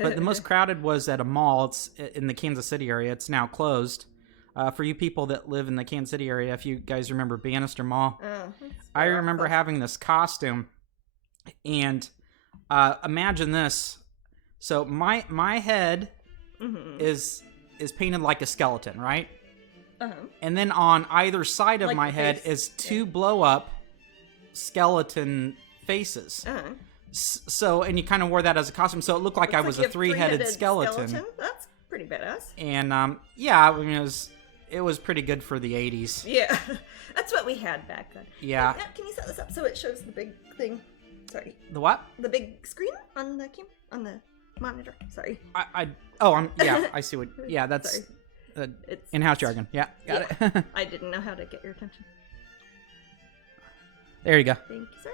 But the most crowded was at a mall. It's in the Kansas City area. It's now closed. For you people that live in the Kansas City area, if you guys remember Bannister Mall, I remember having this costume. And imagine this. So my head is painted like a skeleton, right? And then on either side of my head is two blow-up skeleton faces. So, and you kind of wore that as a costume, so it looked like I was a three-headed skeleton. That's pretty badass. And yeah, I mean, it was pretty good for the 80s. Yeah, that's what we had back then. Yeah. Can you set this up so it shows the big thing? Sorry. The what? The big screen on the monitor. Sorry. Yeah, I see what. Yeah, that's in-house jargon. Yeah, got it. I didn't know how to get your attention. There you go. Thank you, sir.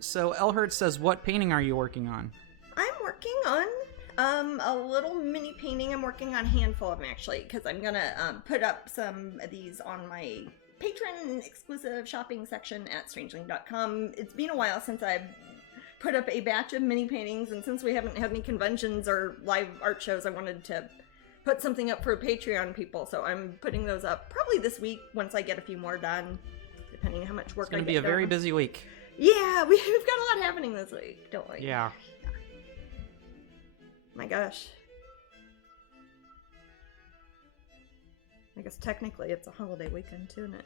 So Elhurt says, what painting are you working on? I'm working on a little mini painting. I'm working on a handful of them, actually, because I'm going to put up some of these on my patron exclusive shopping section at Strangeling.com. It's been a while since I've put up a batch of mini paintings, and since we haven't had any conventions or live art shows, I wanted to put something up for Patreon people, so I'm putting those up probably this week once I get a few more done, depending on how much work I get done. It's going to be a very busy week. Yeah, we've got a lot happening this week, don't we? Yeah. My gosh. I guess technically it's a holiday weekend too, isn't it?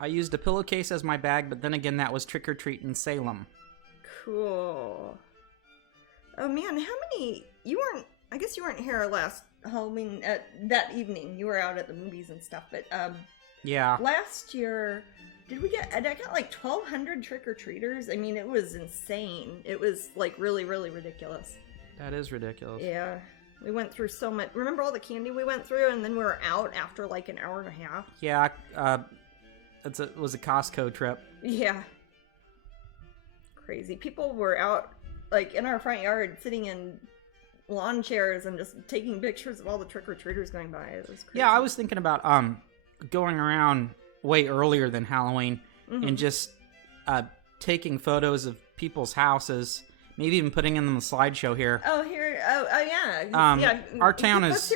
I used a pillowcase as my bag, but then again, that was Trick or Treat in Salem. Cool. Oh man, how many... I guess you weren't here last Halloween, that evening. You were out at the movies and stuff, but yeah. Last year... I got like 1,200 trick-or-treaters. I mean, it was insane. It was like really, really ridiculous. That is ridiculous. Yeah. We went through so much. Remember all the candy we went through, and then we were out after like an hour and a half? Yeah. It was a Costco trip. Yeah. Crazy. People were out like in our front yard sitting in lawn chairs and just taking pictures of all the trick-or-treaters going by. It was crazy. Yeah, I was thinking about going around way earlier than Halloween and just taking photos of people's houses, maybe even putting them in the slideshow here. Oh, here, yeah. Our town is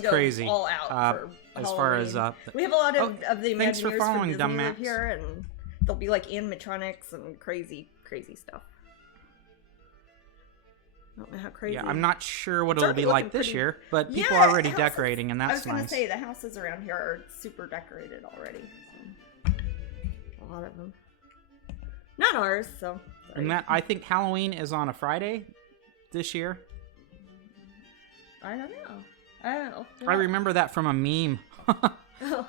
crazy. All out for as Halloween. far as we have a lot of the Imagineers thanks for following, from Disney Dumb live here, and there'll be like animatronics and crazy stuff. I don't know how crazy. Yeah, I'm not sure what it'll be like this year, but people are already decorating, and that's nice. I was going to say, the houses around here are super decorated already. So. A lot of them. Not ours, so. Sorry. And I think Halloween is on a Friday this year. I don't know. I remember that from a meme.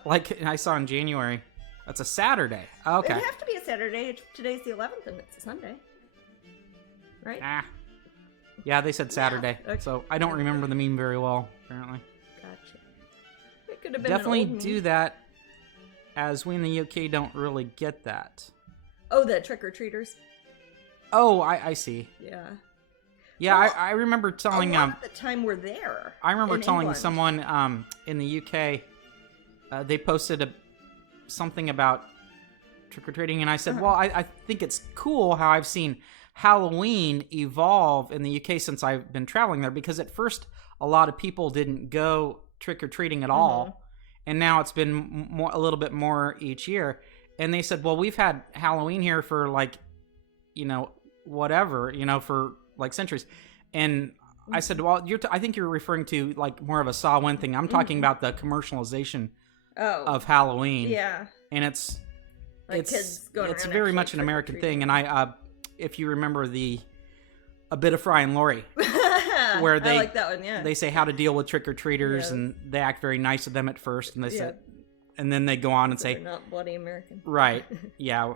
Like I saw in January. That's a Saturday. Okay. It'd have to be a Saturday. Today's the 11th, and it's a Sunday. Right? Yeah, they said Saturday, okay. So I don't remember the meme very well, apparently. Gotcha. It could have been definitely an old do meme. that, as we in the UK don't really get that. Oh, the trick-or-treaters? Oh, I see. Yeah. Yeah, well, I remember telling... a lot of the time we're there. I remember telling England. someone in the UK, they posted something about trick-or-treating, and I said, well, I think it's cool how I've seen Halloween evolve in the UK since I've been traveling there, because at first a lot of people didn't go trick-or-treating at all, and now it's been a little bit more each year. And they said, well, we've had Halloween here for like, whatever, for like centuries. And I said, well, I think you're referring to like more of a Samhain thing. I'm talking about the commercialization of Halloween. Yeah. And it's kids going it's around very much an American thing. And if you remember A Bit of Fry and Laurie, where they I like that one, yeah. They say how to deal with trick-or-treaters, and they act very nice to them at first, and they said, and then they go on and say, "We're not bloody American." Right? Yeah,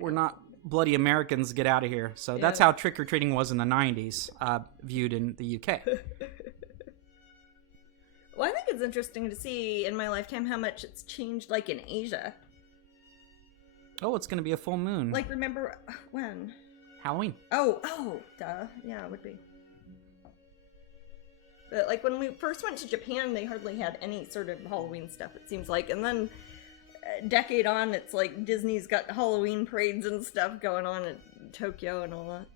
we're not bloody Americans. Get out of here. So that's how trick-or-treating was in the '90s, viewed in the UK. Well, I think it's interesting to see in my lifetime how much it's changed, like in Asia. Oh, it's going to be a full moon. Like, remember when? Halloween. Oh, duh. Yeah, it would be. But, like, when we first went to Japan, they hardly had any sort of Halloween stuff, it seems like. And then, a decade on, it's like Disney's got Halloween parades and stuff going on. It Tokyo and all that.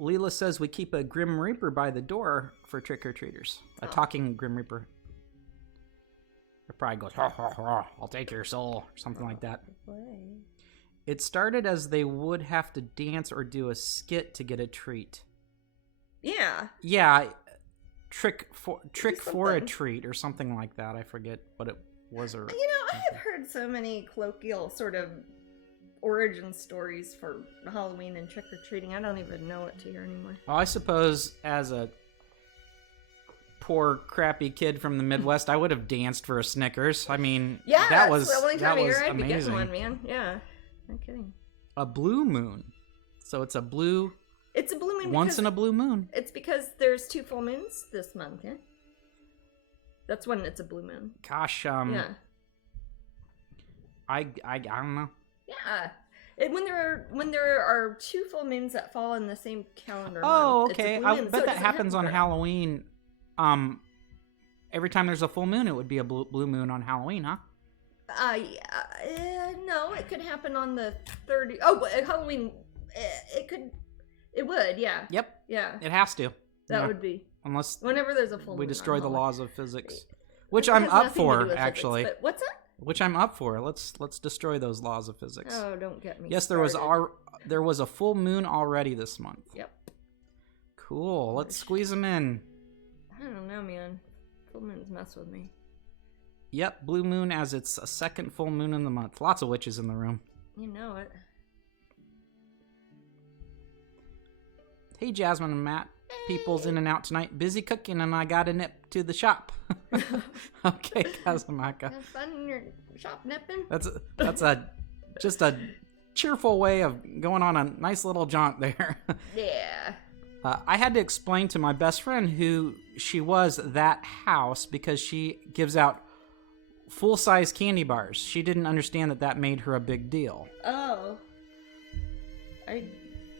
Leela says we keep a Grim Reaper by the door for trick-or-treaters. A talking Grim Reaper. It probably goes, ha, ha, ha, I'll take your soul, or something like that. It started as they would have to dance or do a skit to get a treat. Yeah. Yeah, trick for a treat or something like that. I forget what it was. Or I have heard so many colloquial sort of origin stories for Halloween and trick-or-treating. I don't even know what to hear anymore. Well, I suppose as a poor, crappy kid from the Midwest, I would have danced for a Snickers. I mean, that was the only time of year I'd amazing. be getting one, man. Yeah, no kidding. A blue moon. So it's a blue... It's a blue moon. Once in a blue moon. It's because there's 2 full moons this month, yeah? That's when it's a blue moon. Gosh, yeah. I don't know. Yeah. And when there are 2 full moons that fall in the same calendar Oh, month, okay. it's a blue I moon, bet so that happens on Halloween. Every time there's a full moon, it would be a blue moon on Halloween, huh? No, it could happen on the 30. Oh, Halloween. It would, yeah. Yep. Yeah. It has to. That would be. Unless whenever there's a full moon. We destroy the laws of physics. Which I'm up for, actually. Physics, what's that? Which I'm up for. Let's destroy those laws of physics. Oh, don't get me. Yes, started. there was a full moon already this month. Yep. Cool. Let's squeeze them in. I don't know, man. Full moons mess with me. Yep, blue moon as it's a second full moon in the month. Lots of witches in the room. You know it. Hey, Jasmine and Matt. People's in and out tonight. Busy cooking, and I got a nip to the shop. Okay, Kazumaka. Have fun in your shop nipping. That's just a cheerful way of going on a nice little jaunt there. Yeah. I had to explain to my best friend who she was that house because she gives out full-size candy bars. She didn't understand that made her a big deal. Oh. I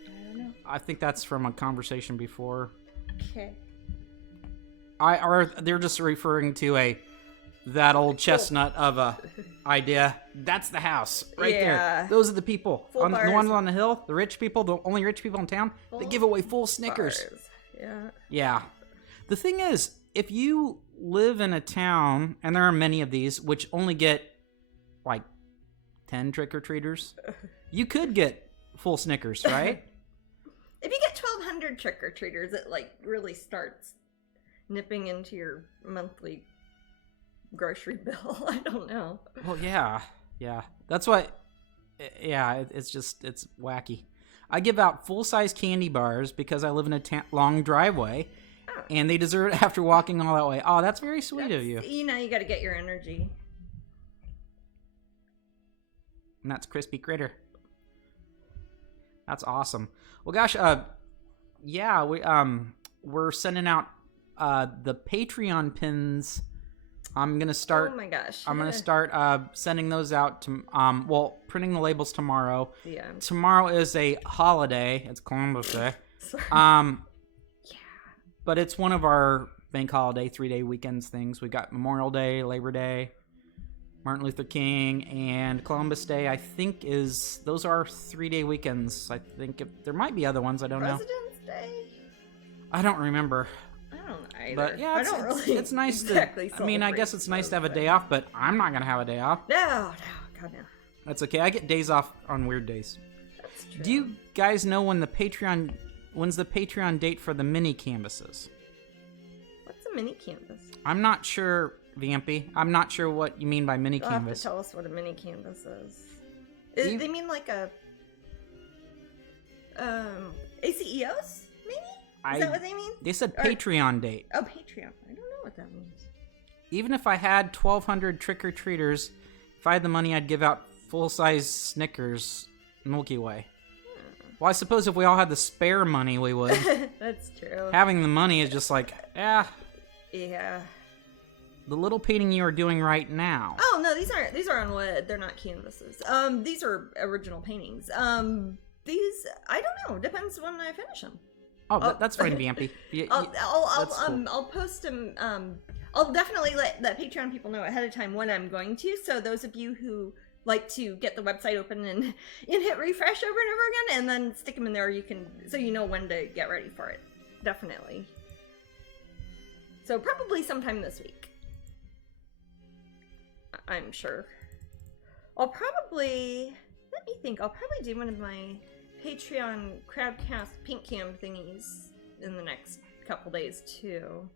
don't know. I think that's from a conversation before. Okay. Or they're just referring to that old chestnut of a idea. That's the house right there. Those are the people. The ones on the hill, the rich people, the only rich people in town, they give away full Snickers. Bars. Yeah. Yeah. The thing is, if you live in a town, and there are many of these, which only get like 10 trick-or-treaters, you could get full Snickers, right? If you get 1,200 trick-or-treaters, it like really starts nipping into your monthly grocery bill. I don't know. Well, yeah. That's what. Yeah, it's wacky. I give out full-size candy bars because I live in a long driveway, and they deserve it after walking all that way. Oh, that's very sweet of you. You got to get your energy. And that's Crispy Critter. That's awesome. Well, gosh, yeah, we're sending out the Patreon pins. I'm gonna start. Oh my gosh! I'm gonna start sending those out to printing the labels tomorrow. Yeah. Tomorrow is a holiday. It's Columbus Day. Yeah. But it's one of our bank holiday 3-day weekends things. We got Memorial Day, Labor Day, Martin Luther King, and Columbus Day. I think those are 3-day weekends. I think there might be other ones. I don't know. President's Day. I don't remember. I don't know either. But yeah, it's nice exactly to. I mean, I guess it's nice to have a day off, but I'm not gonna have a day off. No, God no. That's okay. I get days off on weird days. That's true. Do you guys know when's the Patreon date for the mini canvases? What's a mini canvas? I'm not sure, Vampy. I'm not sure what you mean by mini You'll canvas. have to tell us what a mini canvas is. They mean like a ACEOs, maybe? Is that what they mean? They said Patreon date. Oh, Patreon. I don't know what that means. Even if I had 1,200 trick-or-treaters, if I had the money, I'd give out full-size Snickers Milky Way. Well, I suppose if we all had the spare money, we would. That's true. Having the money is just like, Yeah. The little painting you are doing right now. Oh no, these are on wood. They're not canvases. These are original paintings. These I don't know. Depends when I finish them. Oh, that's fine, Vampy. I'll post them. I'll definitely let Patreon people know ahead of time when I'm going to. So those of you who like to get the website open and hit refresh over and over again, and then stick them in there. So you know when to get ready for it. Definitely. So probably sometime this week. I'm sure. Let me think. I'll probably do one of my Patreon Crowdcast Pink Cam thingies in the next couple days too.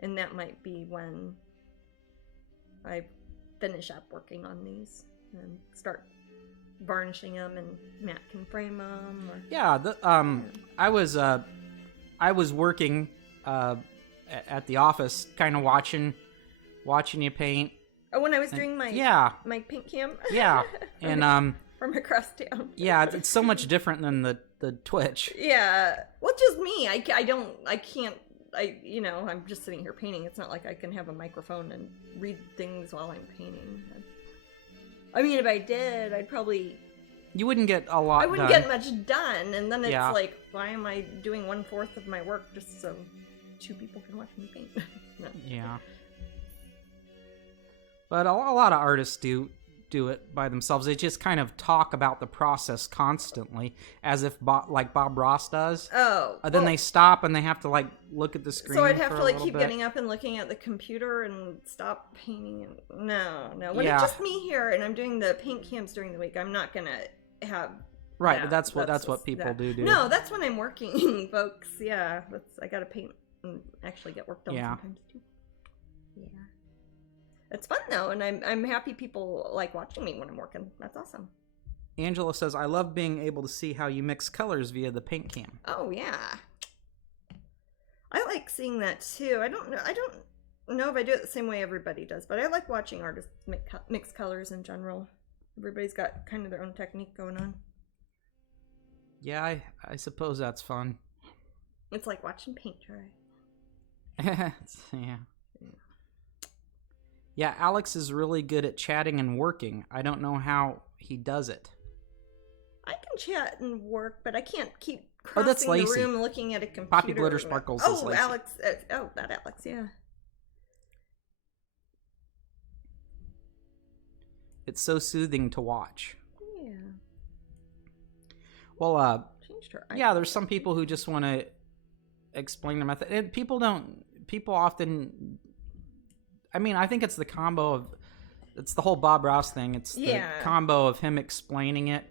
And that might be when I finish up working on these and start varnishing them, and Matt can frame them. I was working at the office, kind of watching you paint. Oh, when I was doing my Pink Cam. Yeah, and from across town. Yeah, it's so much different than the Twitch. Yeah, well, just me. I'm just sitting here painting. It's not like I can have a microphone and read things while I'm painting. I mean, if I did, You wouldn't get a lot done. I wouldn't get much done, and then it's like, why am I doing 1/4 of my work just so 2 people can watch me paint? No. Yeah. But a lot of artists do it by themselves. They just kind of talk about the process constantly, as if like Bob Ross does. Oh. Then they stop and they have to like look at the screen. So I'd have to keep getting up and looking at the computer and stop painting. No. When it's just me here and I'm doing the paint cams during the week, I'm not gonna have. Right, but that's what people do. No, that's when I'm working, folks. Yeah, I gotta paint and actually get work done sometimes too. Yeah. It's fun though, and I'm happy people like watching me when I'm working. That's awesome. Angela says, "I love being able to see how you mix colors via the paint cam." Oh yeah, I like seeing that too. I don't know if I do it the same way everybody does, but I like watching artists mix colors in general. Everybody's got kind of their own technique going on. Yeah, I suppose that's fun. It's like watching paint dry. Yeah. Yeah, Alex is really good at chatting and working. I don't know how he does it. I can chat and work, but I can't keep crossing the room looking at a computer. Poppy Glitter Sparkles is Lacey. Alex. That Alex, yeah. It's so soothing to watch. Yeah. Well, there's some people who just want to explain their method. And people often... I mean, I think it's the combo of... It's the whole Bob Ross thing. It's the combo of him explaining it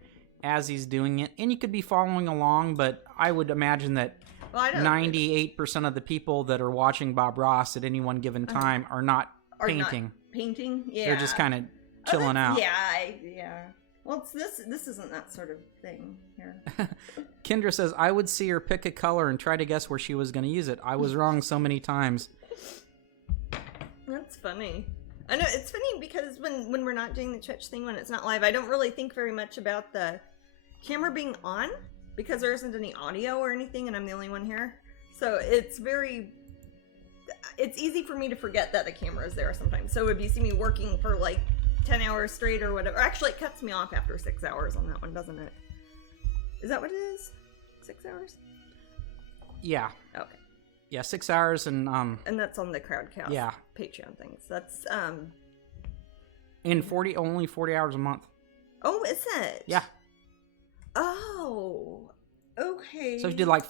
as he's doing it. And you could be following along, but I would imagine that 98% of the people that are watching Bob Ross at any one given time are not painting. Not painting? Yeah. They're just kind of chilling out. Yeah. Well, this isn't that sort of thing here. Kendra says, I would see her pick a color and try to guess where she was going to use it. I was wrong so many times. That's funny. I know, it's funny because when we're not doing the Twitch thing, when it's not live, I don't really think very much about the camera being on because there isn't any audio or anything and I'm the only one here. So it's easy for me to forget that the camera is there sometimes. So if you see me working for like 10 hours straight or whatever, actually it cuts me off after 6 hours on that one, doesn't it? Is that what it is? 6 hours? Yeah. Okay. Yeah, 6 hours and that's on the Crowdcast Patreon things. That's in only 40 hours a month. Oh, is it? Yeah. Oh. Okay. So if you did like 2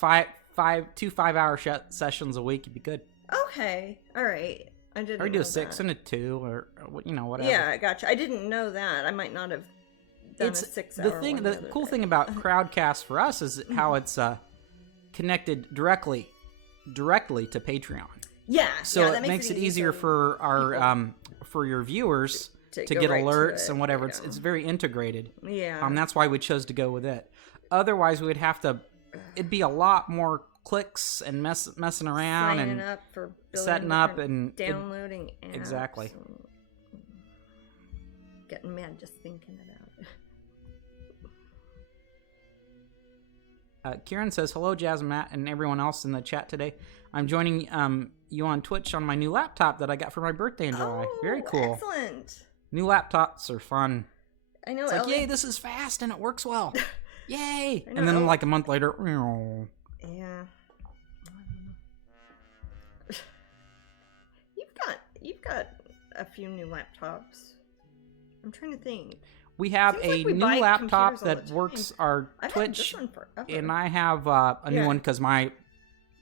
5-hour sessions a week, you'd be good. Okay. All right. I didn't. Or you do a 6 and a 2 or whatever. Yeah, gotcha. I didn't know that. I might not have done a 6 hour. The cool thing about Crowdcast for us is how it's connected directly to Patreon. Yeah. So it makes it easier for our for your viewers to get alerts and whatever. It's very integrated. Yeah. That's why we chose to go with it. Otherwise, we would have to. It'd be a lot more clicks and messing around signing up for setting up and downloading apps. Exactly. Getting mad just thinking about it. Kieran says, hello, Jazz, Matt, and everyone else in the chat today. I'm joining you on Twitch on my new laptop that I got for my birthday in July. Very cool. Excellent. New laptops are fun. I know. It's like, yay, this is fast and it works well. Yay. And then like a month later. Yeah. You've got a few new laptops. I'm trying to think. We have Seems a like we new buy laptop computers all that the works time. our I've Twitch, had this one forever. and I have a new Yeah. one because my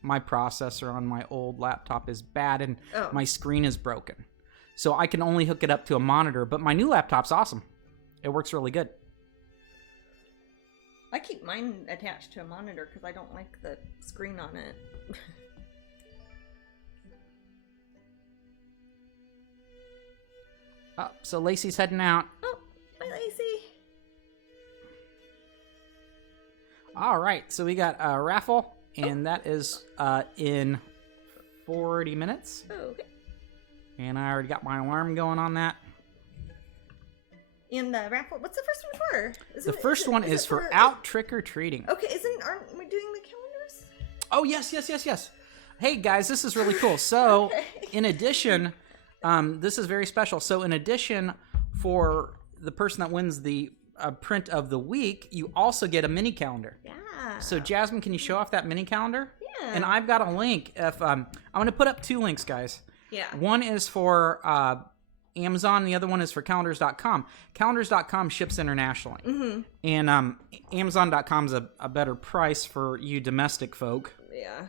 processor on my old laptop is bad and my screen is broken. So I can only hook it up to a monitor, but my new laptop's awesome. It works really good. I keep mine attached to a monitor because I don't like the screen on it. So Lacey's heading out. Oh, hi, Lacey. All right, so we got a raffle, and that is in 40 minutes. Oh, okay. And I already got my alarm going on that. And the raffle, what's the first one for? The first one is for out trick-or-treating. Okay, aren't we doing the calendars? Oh, yes. Hey, guys, this is really cool. So, in addition, this is very special. So, in addition, for the person that wins the print of the week, you also get a mini calendar. Yeah. So, Jasmine, can you show off that mini calendar? Yeah. And I've got a link. If I'm going to put up 2 links, guys. Yeah. One is for Amazon, the other one is for calendars.com. Calendars.com ships internationally. Mm-hmm. And Amazon.com is a better price for you domestic folk. Yeah.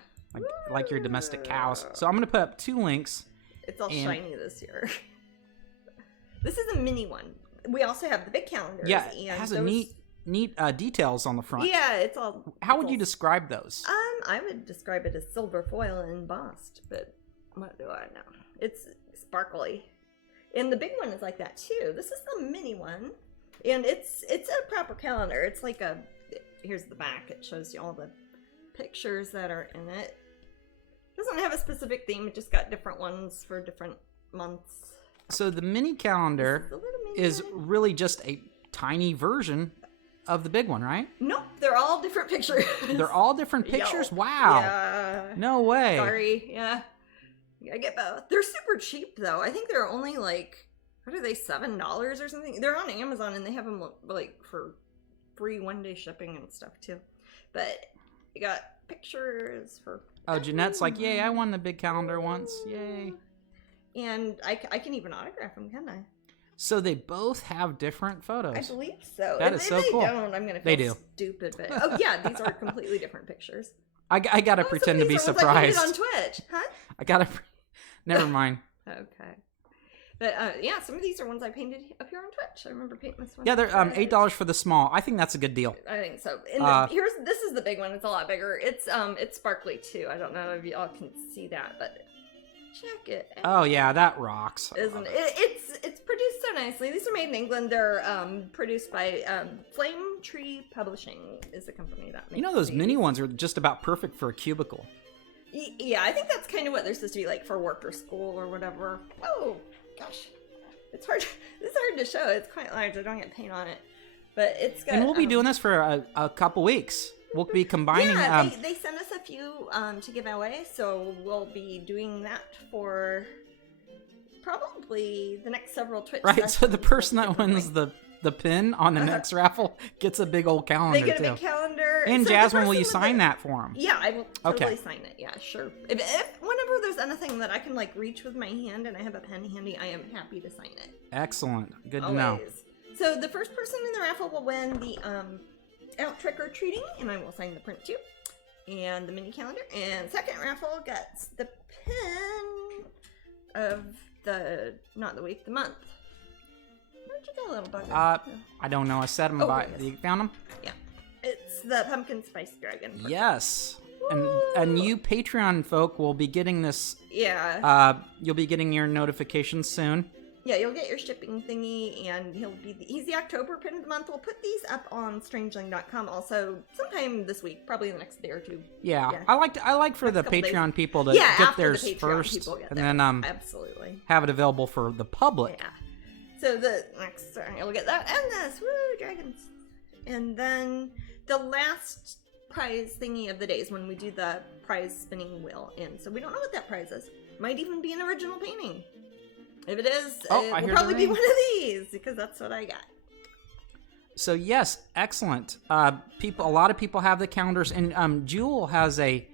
Like your domestic cows. So I'm going to put up 2 links. It's all shiny this year. This is a mini one. We also have the big calendars. Yeah, it has a neat details on the front. Yeah, it's all... How would you describe those? I would describe it as silver foil embossed, but what do I know? It's sparkly. And the big one is like that too. This is the mini one. And it's a proper calendar. It's like here's the back. It shows you all the pictures that are in it. It doesn't have a specific theme. It just got different ones for different months. So the mini calendar is really just a tiny version of the big one, right? Nope, they're all different pictures. They're all different pictures? Wow. Yeah. No way. Sorry, yeah. I get both. They're super cheap, though. I think they're only like, what are they, $7 or something? They're on Amazon, and they have them like for free one-day shipping and stuff, too. But you got pictures for... Oh, Jeanette's like, yay, I won the big calendar once. Yay. And I can even autograph them, can I? So they both have different photos. I believe so. That is so cool. If they don't, I'm going to feel stupid. But oh, yeah, these are completely different pictures. I got to pretend to be surprised. I painted on Twitch. Huh? I got to... Never mind. Okay. But yeah, some of these are ones I painted up here on Twitch. I remember painting this one. Yeah, they're $8 for the small. I think that's a good deal. I think so. And this is the big one. It's a lot bigger. It's sparkly too. I don't know if y'all can see that, but check it out. Oh yeah, that rocks. Isn't it? It's produced so nicely. These are made in England. They're produced by Flame Tree Publishing is the company that makes. You know those these. mini ones are just about perfect for a cubicle. Yeah, I think that's kind of what they're supposed to be like for work or school or whatever. Oh gosh, it's hard. This is hard to show. It's quite large. I don't get paint on it, but it's got. And we'll be doing this for a couple weeks. We'll be combining. Yeah, they sent us a few to give away, so we'll be doing that for probably the next several Twitch Right, so the person that wins the pin on the next raffle gets a big old calendar too. They get a big calendar. And so Jasmine, will you sign that for them? Yeah, I will totally sign it. Yeah, sure. If whenever there's anything that I can like reach with my hand and I have a pen handy, I am happy to sign it. Excellent. Good to Always. know. So the first person in the raffle will win the out trick-or-treating, and I will sign the print too. And the mini calendar. And second raffle gets the pin of not the week, the month. Where'd you go, little bugger? I don't know. I set them by. You found them? Yeah. It's the pumpkin spice dragon. Yes. And you Patreon folk will be getting this. Yeah. You'll be getting your notifications soon. Yeah, you'll get your shipping thingy, and he's the October pin of the month. We'll put these up on Strangeling.com also sometime this week, probably the next day or two. Yeah. I like for the Patreon people to get theirs first, and then absolutely have it available for the public. Yeah. So the next, you'll get that and this. Woo, dragons! And then the last prize thingy of the day is when we do the prize spinning wheel, and so we don't know what that prize is. Might even be an original painting. If it is, it will probably be one of these, because that's what I got. So yes, excellent. A lot of people have the calendars, and Julep has a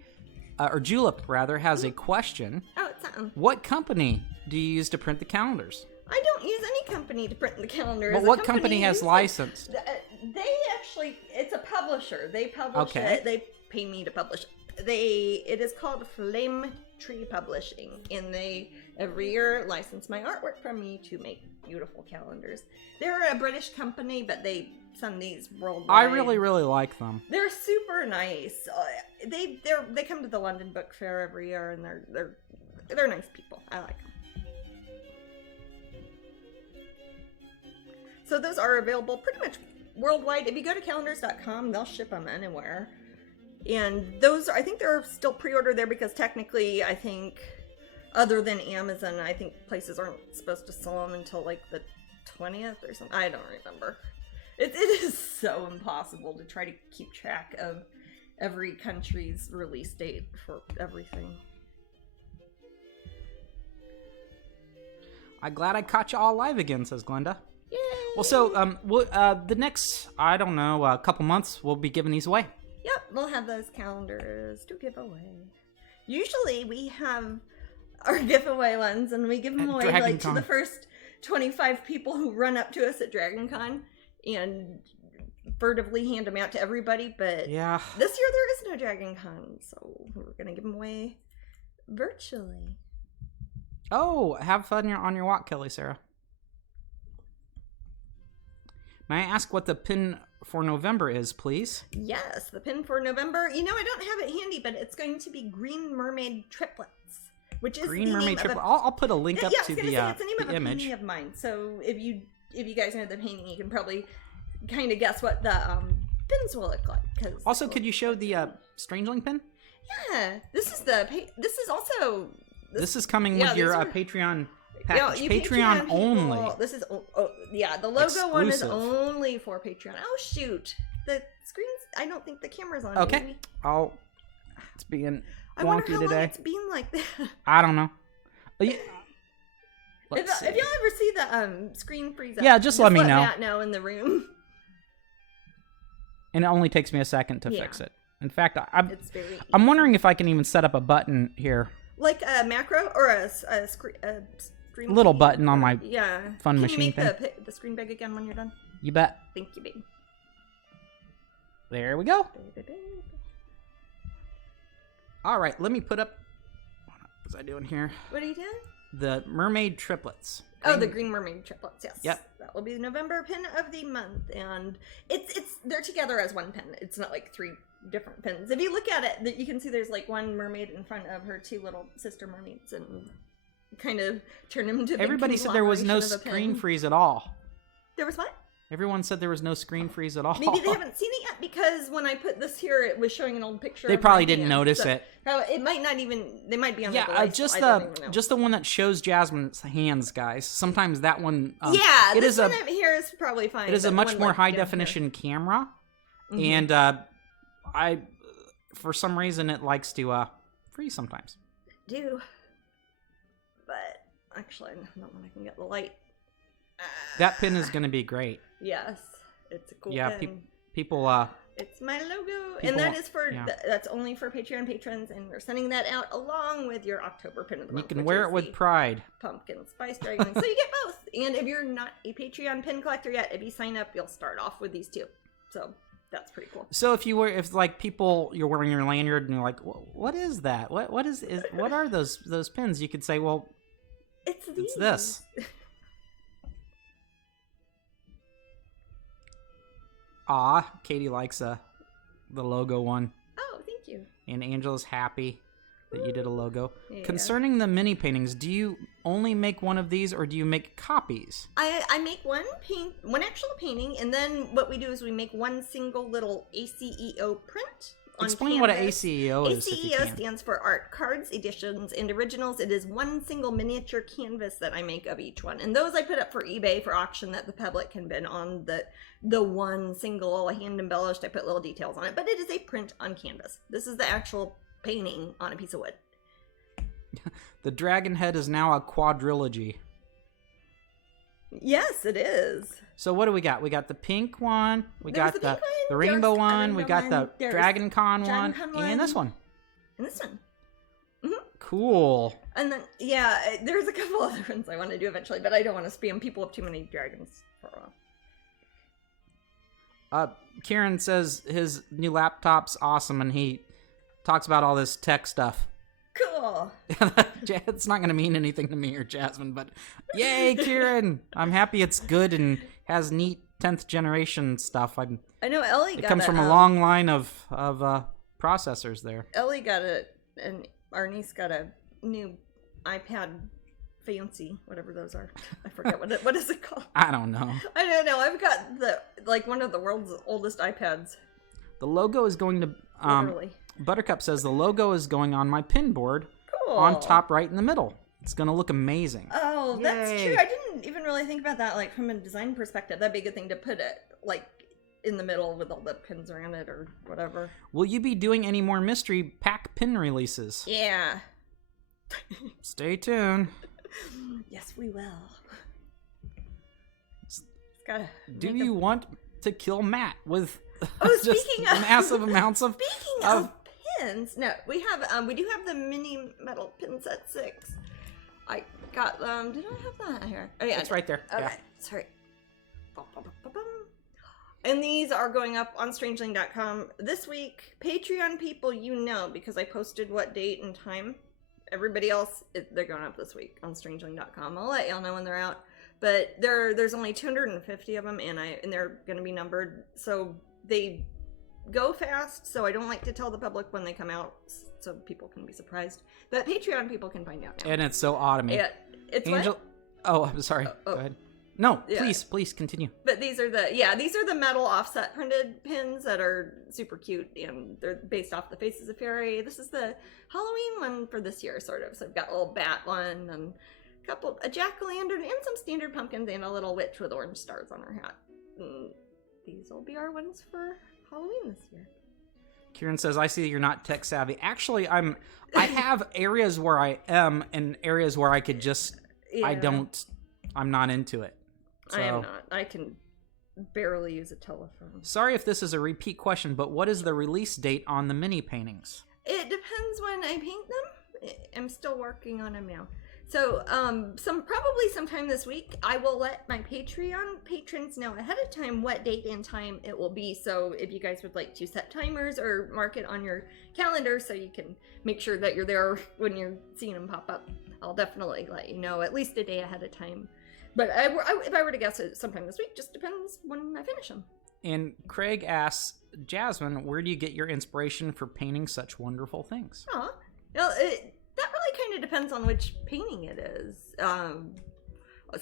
question. Oh, it's something. What company do you use to print the calendars? I don't use any company to print the calendar. But what company has licensed? They actually, it's a publisher. They publish it. They pay me to publish it. It is called Flame Tree Publishing, and they every year license my artwork from me to make beautiful calendars. They're a British company, but they send these worldwide. I really, really like them. They're super nice. They come to the London Book Fair every year, and they're nice people. I like them. So those are available pretty much worldwide. If you go to calendars.com, they'll ship them anywhere. And those, I think they're still pre-order there because technically, I think, other than Amazon, I think places aren't supposed to sell them until like the 20th or something. I don't remember. It is so impossible to try to keep track of every country's release date for everything. I'm glad I caught you all live again, says Glenda. Yay! Well, so the next, I don't know, couple months, we'll be giving these away. Yep, we'll have those calendars to give away. Usually we have our giveaway ones, and we give them away like to the first 25 people who run up to us at DragonCon and furtively hand them out to everybody. But yeah, this year there is no DragonCon, so we're gonna give them away virtually. Oh, have fun on your walk, Kelly Sarah. May I ask what the pin for November is, please? Yes, the pin for November. You know, I don't have it handy, but it's going to be Green Mermaid Triplets, which is Green Mermaid Triplets. I'll put a link up to the it's the name of a image. painting of mine. So if you guys know the painting, you can probably kind of guess what the pins will look like. Also, could you show the Strangeling pin? Yeah, this is coming with your Patreon package. Patreon only. This is the logo exclusive. One is only for Patreon. Oh shoot, the screens. I don't think the camera's on. Okay, maybe. It's being I wonder wonky how today. long it's been like that. I don't know. If y'all ever see the screen freeze up, yeah, just let me know. Matt know in the room. And it only takes me a second to fix it. In fact, I'm wondering if I can even set up a button here. Like a macro or a screen. Little button on my fun Can machine you thing. make the screen big again when you're done? You bet. Thank you, babe. There we go. All right, let me put up. What was I doing here? What are you doing? The Mermaid Triplets. The Green Mermaid Triplets. Yes. Yep. That will be the November pin of the month, and they're together as one pin. It's not like three different pins. If you look at it, you can see there's like one mermaid in front of her two little sister mermaids, and kind of turn them into. Everybody said there was no screen freeze at all. There was what? Everyone said there was no screen freeze at all. Maybe they haven't seen it yet because when I put this here, it was showing an old picture. They probably didn't notice it. It might not even. They might be on. Yeah, the just the one that shows Jasmine's hands, guys. Sometimes that one. This one up here is probably fine. It is a much more high definition camera, and for some reason it likes to freeze sometimes. But actually, not when I can get the light. That pin is going to be great. Yes, it's a cool pin. People. It's my logo, and that is for that's only for Patreon patrons, and we're sending that out along with your October pin of the month. You can wear it with pride. Pumpkin Spice Dragon, so you get both. And if you're not a Patreon pin collector yet, if you sign up, you'll start off with these two. So that's pretty cool. So if you're wearing your lanyard and you're like, what is that? What are those pins? You could say, well, it's this. Katie likes the logo one. Oh, thank you. And Angela's happy that you did a logo. Yeah. Concerning the mini paintings, do you only make one of these or do you make copies? I make one actual painting, and then what we do is we make one single little ACEO print. Explain what an ACEO is. ACEO stands for Art Cards, Editions, and Originals. It is one single miniature canvas that I make of each one. And those I put up for eBay for auction that the public can bid on the one single hand embellished. I put little details on it, but it is a print on canvas. This is the actual painting on a piece of wood. The dragon head is now a quadrilogy. Yes, it is. So what do we got? We got the pink one, we got the rainbow one, we got the Dragon Con one, and this one. And this one. Cool. And then, yeah, there's a couple other ones I want to do eventually, but I don't want to spam people with too many dragons for a while. Kieran says his new laptop's awesome, and he talks about all this tech stuff. Cool. It's not going to mean anything to me or Jasmine, but yay, Kieran! I'm happy it's good and has neat 10th generation stuff. I know Ellie got it comes from a long line of processors there. Ellie got and our niece got a new iPad fancy, whatever those are. I forget what is it called? I don't know. I don't know. I've got one of the world's oldest iPads. The logo is going to literally. Buttercup says the logo is going on my pin board. Cool. On top right in the middle. It's going to look amazing. Oh, Yay. That's true. I didn't even really think about that, like, from a design perspective. That'd be a good thing to put it, like, in the middle with all the pins around it or whatever. Will you be doing any more mystery pack pin releases? Yeah. Stay tuned. Yes, we will. Do you want to kill Matt with just massive amounts of... Speaking of pins, no, we do have the mini metal pin set 6. I got them. Did I have that here? Oh yeah, it's right there. Okay, yeah. Sorry. And these are going up on Strangeling.com this week. Patreon people, because I posted what date and time. Everybody else, they're going up this week on Strangeling.com. I'll let y'all know when they're out. But there's only 250 of them, and they're going to be numbered. So they go fast, so I don't like to tell the public when they come out, so people can be surprised. But Patreon people can find out now. And it's so automated. It's Angel. What? Oh, I'm sorry. Go ahead. No, please continue. But these are the metal offset printed pins that are super cute, and they're based off the faces of fairy. This is the Halloween one for this year, sort of. So I've got a little bat one and a jack-o'-lantern and some standard pumpkins and a little witch with orange stars on her hat. And these will be our ones for Halloween this year. Kieran says, I see you're not tech savvy. Actually, I have areas where I am and areas where I could just, I'm not into it. So, I am not. I can barely use a telephone. Sorry if this is a repeat question, but what is the release date on the mini paintings? It depends when I paint them. I'm still working on them now. So, probably sometime this week, I will let my Patreon patrons know ahead of time what date and time it will be. So if you guys would like to set timers or mark it on your calendar so you can make sure that you're there when you're seeing them pop up, I'll definitely let you know at least a day ahead of time. But if I were to guess it sometime this week, just depends when I finish them. And Craig asks, Jasmine, where do you get your inspiration for painting such wonderful things? Aw. Well, that really kind of depends on which painting it is. Some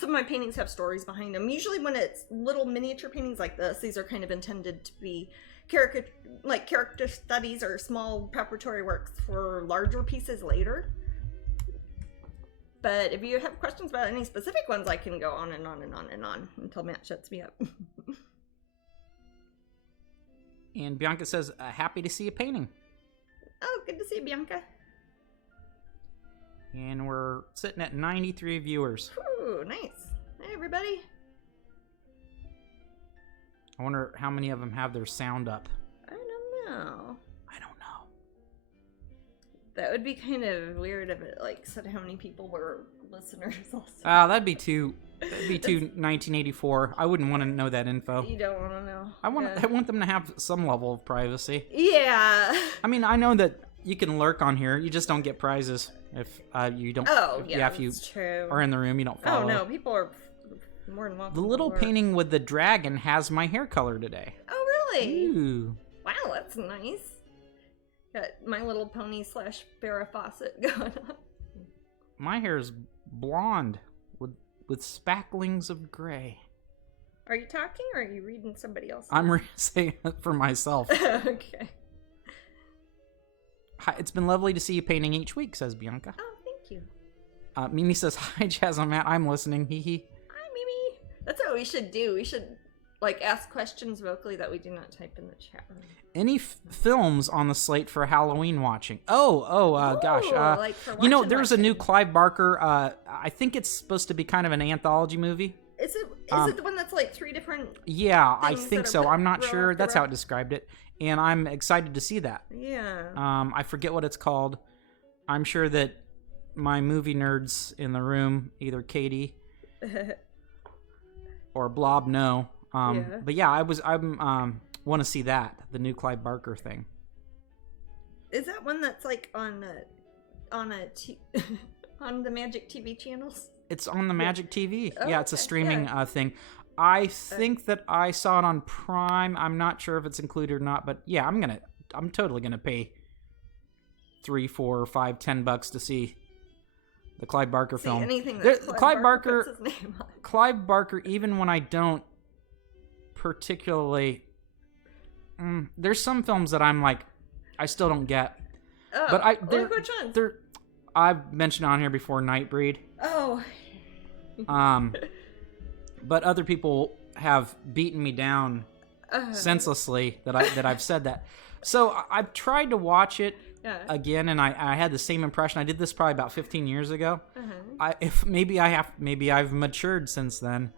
of my paintings have stories behind them. Usually when it's little miniature paintings like this, these are kind of intended to be character studies or small preparatory works for larger pieces later. But if you have questions about any specific ones, I can go on and on and on and on until Matt shuts me up. And Bianca says, happy to see a painting. Oh, good to see you, Bianca. And we're sitting at 93 viewers. Ooh, nice. Hey, everybody. I wonder how many of them have their sound up. I don't know. That would be kind of weird if it, said how many people were listeners also. That'd be too 1984. I wouldn't want to know that info. You don't want to know. I want them to have some level of privacy. Yeah. I mean, I know that you can lurk on here. You just don't get prizes if you don't. Oh, if you true. are in the room, you don't follow. Oh, no. People are more than welcome. The little painting with the dragon has my hair color today. Oh, really? Ooh. Wow, that's nice. Got My Little Pony / Farrah Fawcett going on. My hair is blonde with spacklings of gray. Are you talking or are you reading somebody else? I'm saying it for myself. Okay. Hi, it's been lovely to see you painting each week, says Bianca. Oh, thank you. Mimi says, hi, Jazz, I'm Matt. I'm listening. Hee hee. Hi, Mimi. That's what we should do. We should, ask questions vocally that we do not type in the chat room. Any films on the slate for Halloween watching? Gosh. There's a new Clive Barker. I think it's supposed to be kind of an anthology movie. Is it the one that's 3 different? Yeah, I think so. I'm not sure. That's how it described it, and I'm excited to see that. Yeah. I forget what it's called. I'm sure that my movie nerds in the room, either Katie or Blob, know. But yeah, I want to see that, the new Clive Barker thing. Is that one that's like on the Magic TV channels? It's on the Magic TV. Oh, yeah, it's a streaming thing. I think that I saw it on Prime. I'm not sure if it's included or not, but yeah, I'm totally gonna pay $3, $4, $5, $10 to see the Clive Barker film. Anything that Clive Barker puts his name on. Clive Barker, even when I don't particularly, there's some films that I'm like, I still don't get. Oh, but which ones? I've mentioned on here before Nightbreed. Oh. But other people have beaten me down senselessly that I've said that. So I've tried to watch it again, and I had the same impression. I did this probably about 15 years ago. Maybe I've matured since then.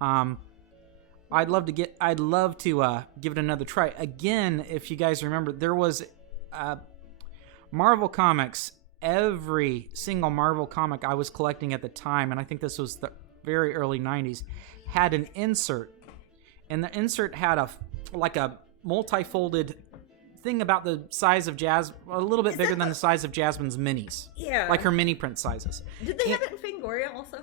I'd love to give it another try again. If you guys remember, there was Marvel Comics. Every single Marvel comic I was collecting at the time, and I think this was the very early 90s, had an insert, and the insert had a multi-folded thing about the size of a little bit bigger than the size of Jasmine's minis. Yeah, like her mini print sizes. Did they have it in Fangoria also?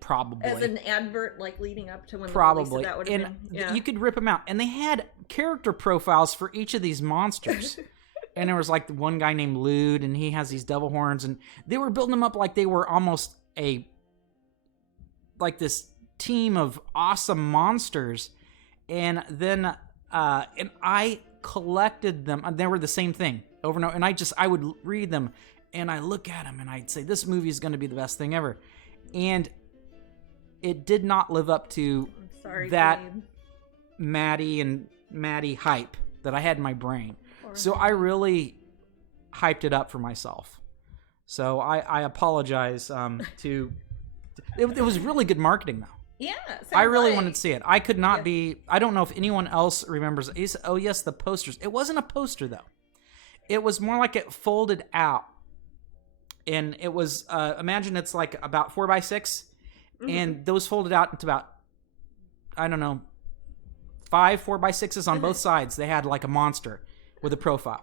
Probably as an advert, like leading up to when probably the release of that would have been. Yeah. You could rip them out, and they had character profiles for each of these monsters. And there was like one guy named Lude, and he has these devil horns, and they were building them up like they were almost like this team of awesome monsters. And then and I collected them, and they were the same thing over and over. And I would read them, and I look at them, and I'd say, this movie is going to be the best thing ever. And it did not live up to that Maddie hype that I had in my brain. So I really hyped it up for myself. So I apologize to... It was really good marketing, though. Yeah. I really wanted to see it. I could not be... I don't know if anyone else remembers... Oh, yes, the posters. It wasn't a poster, though. It was more like it folded out. And it was... imagine it's like about 4x6. Mm-hmm. And those folded out into about... I don't know... 5 4x6s on both sides. They had like a monster with a profile.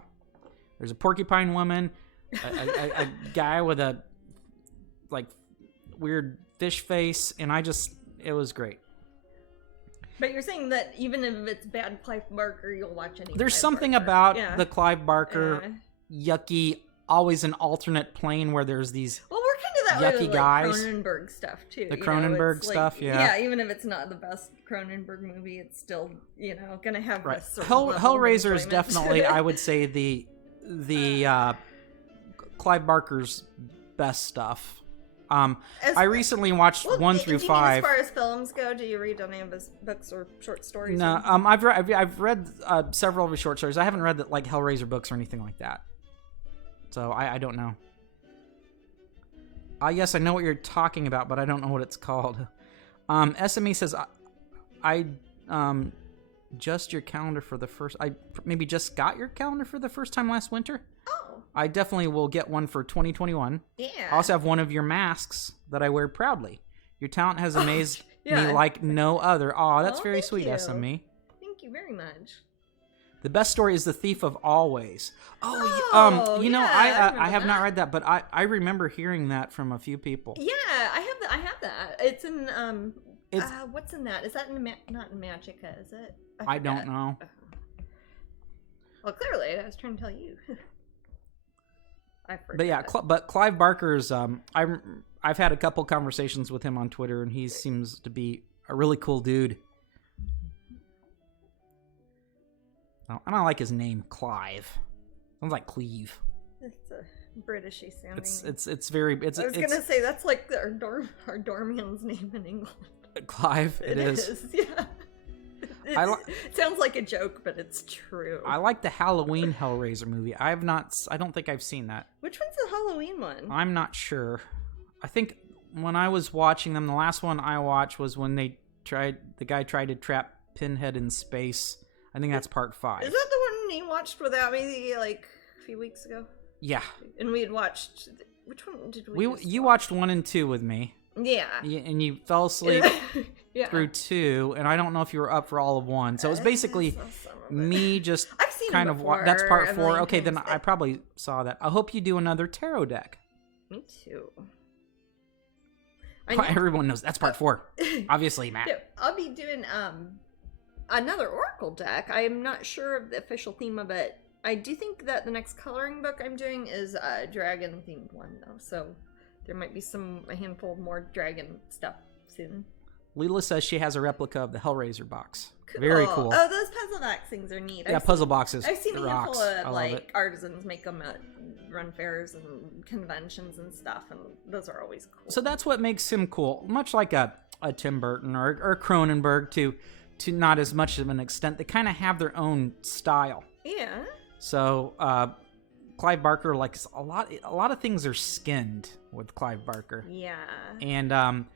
There's a porcupine woman, a guy with a like weird fish face, and it was great. But you're saying that even if it's bad Clive Barker, you'll watch any. There's something about the Clive Barker yucky, always an alternate plane where there's these that yucky way with, guys. Like Cronenberg stuff too. The Cronenberg stuff, yeah. Even if it's not the best Cronenberg movie, it's still gonna have this sort of Hellraiser is definitely, I would say, the Clive Barker's best stuff. I recently watched 1 through 5. As far as films go, do you read any of his books or short stories? No, I've read several of his short stories. I haven't read like Hellraiser books or anything like that. So I don't know. Yes, I know what you're talking about, but I don't know what it's called. SME says, I just your calendar for the first... I maybe just got your calendar for the first time last winter. Oh. I definitely will get one for 2021. Yeah. I also have one of your masks that I wear proudly. Your talent has amazed me like no other. Aw, that's very sweet, SME. Thank you very much. The best story is The Thief of Always. I have not read that, but I remember hearing that from a few people. Yeah, I have that. It's in what's in that? Is that not in Magica? Is it? I don't know. Well, clearly, I was trying to tell you. But yeah, but Clive Barker's. I've had a couple conversations with him on Twitter, and he seems to be a really cool dude. And I like his name, Clive. Sounds like Cleve. It's a Britishy sounding. It's very. I was gonna say that's like our doorman's name in England. Clive. It is. Yeah. It sounds like a joke, but it's true. I like the Halloween Hellraiser movie. I don't think I've seen that. Which one's the Halloween one? I'm not sure. I think when I was watching them, the last one I watched was when the guy tried to trap Pinhead in space. I think that's part 5. Is that the one you watched without me like a few weeks ago? Yeah. And we had watched which one did we You watched 1 and 2 with me. Yeah. And you fell asleep through 2, and I don't know if you were up for all of 1. So it was basically me just I've seen kind them of before, that's part 4. million Okay, then times. I probably saw that. I hope you do another tarot deck. Me too. Everyone knows that's part 4. Obviously, Matt. Yeah, I'll be doing another Oracle deck. I am not sure of the official theme of it. I do think that the next coloring book I'm doing is a dragon themed one though, so there might be a handful more dragon stuff soon. Leela says she has a replica of the Hellraiser box. Cool. Very cool. Oh, those puzzle box things are neat. Puzzle boxes. I've seen a handful of like artisans make them at run fairs and conventions and stuff, and those are always cool. So that's what makes him cool. Much like a Tim Burton or Cronenberg, to not as much of an extent. They kind of have their own style. Yeah. So Clive Barker, like a lot of things are skinned with Clive Barker. Yeah. And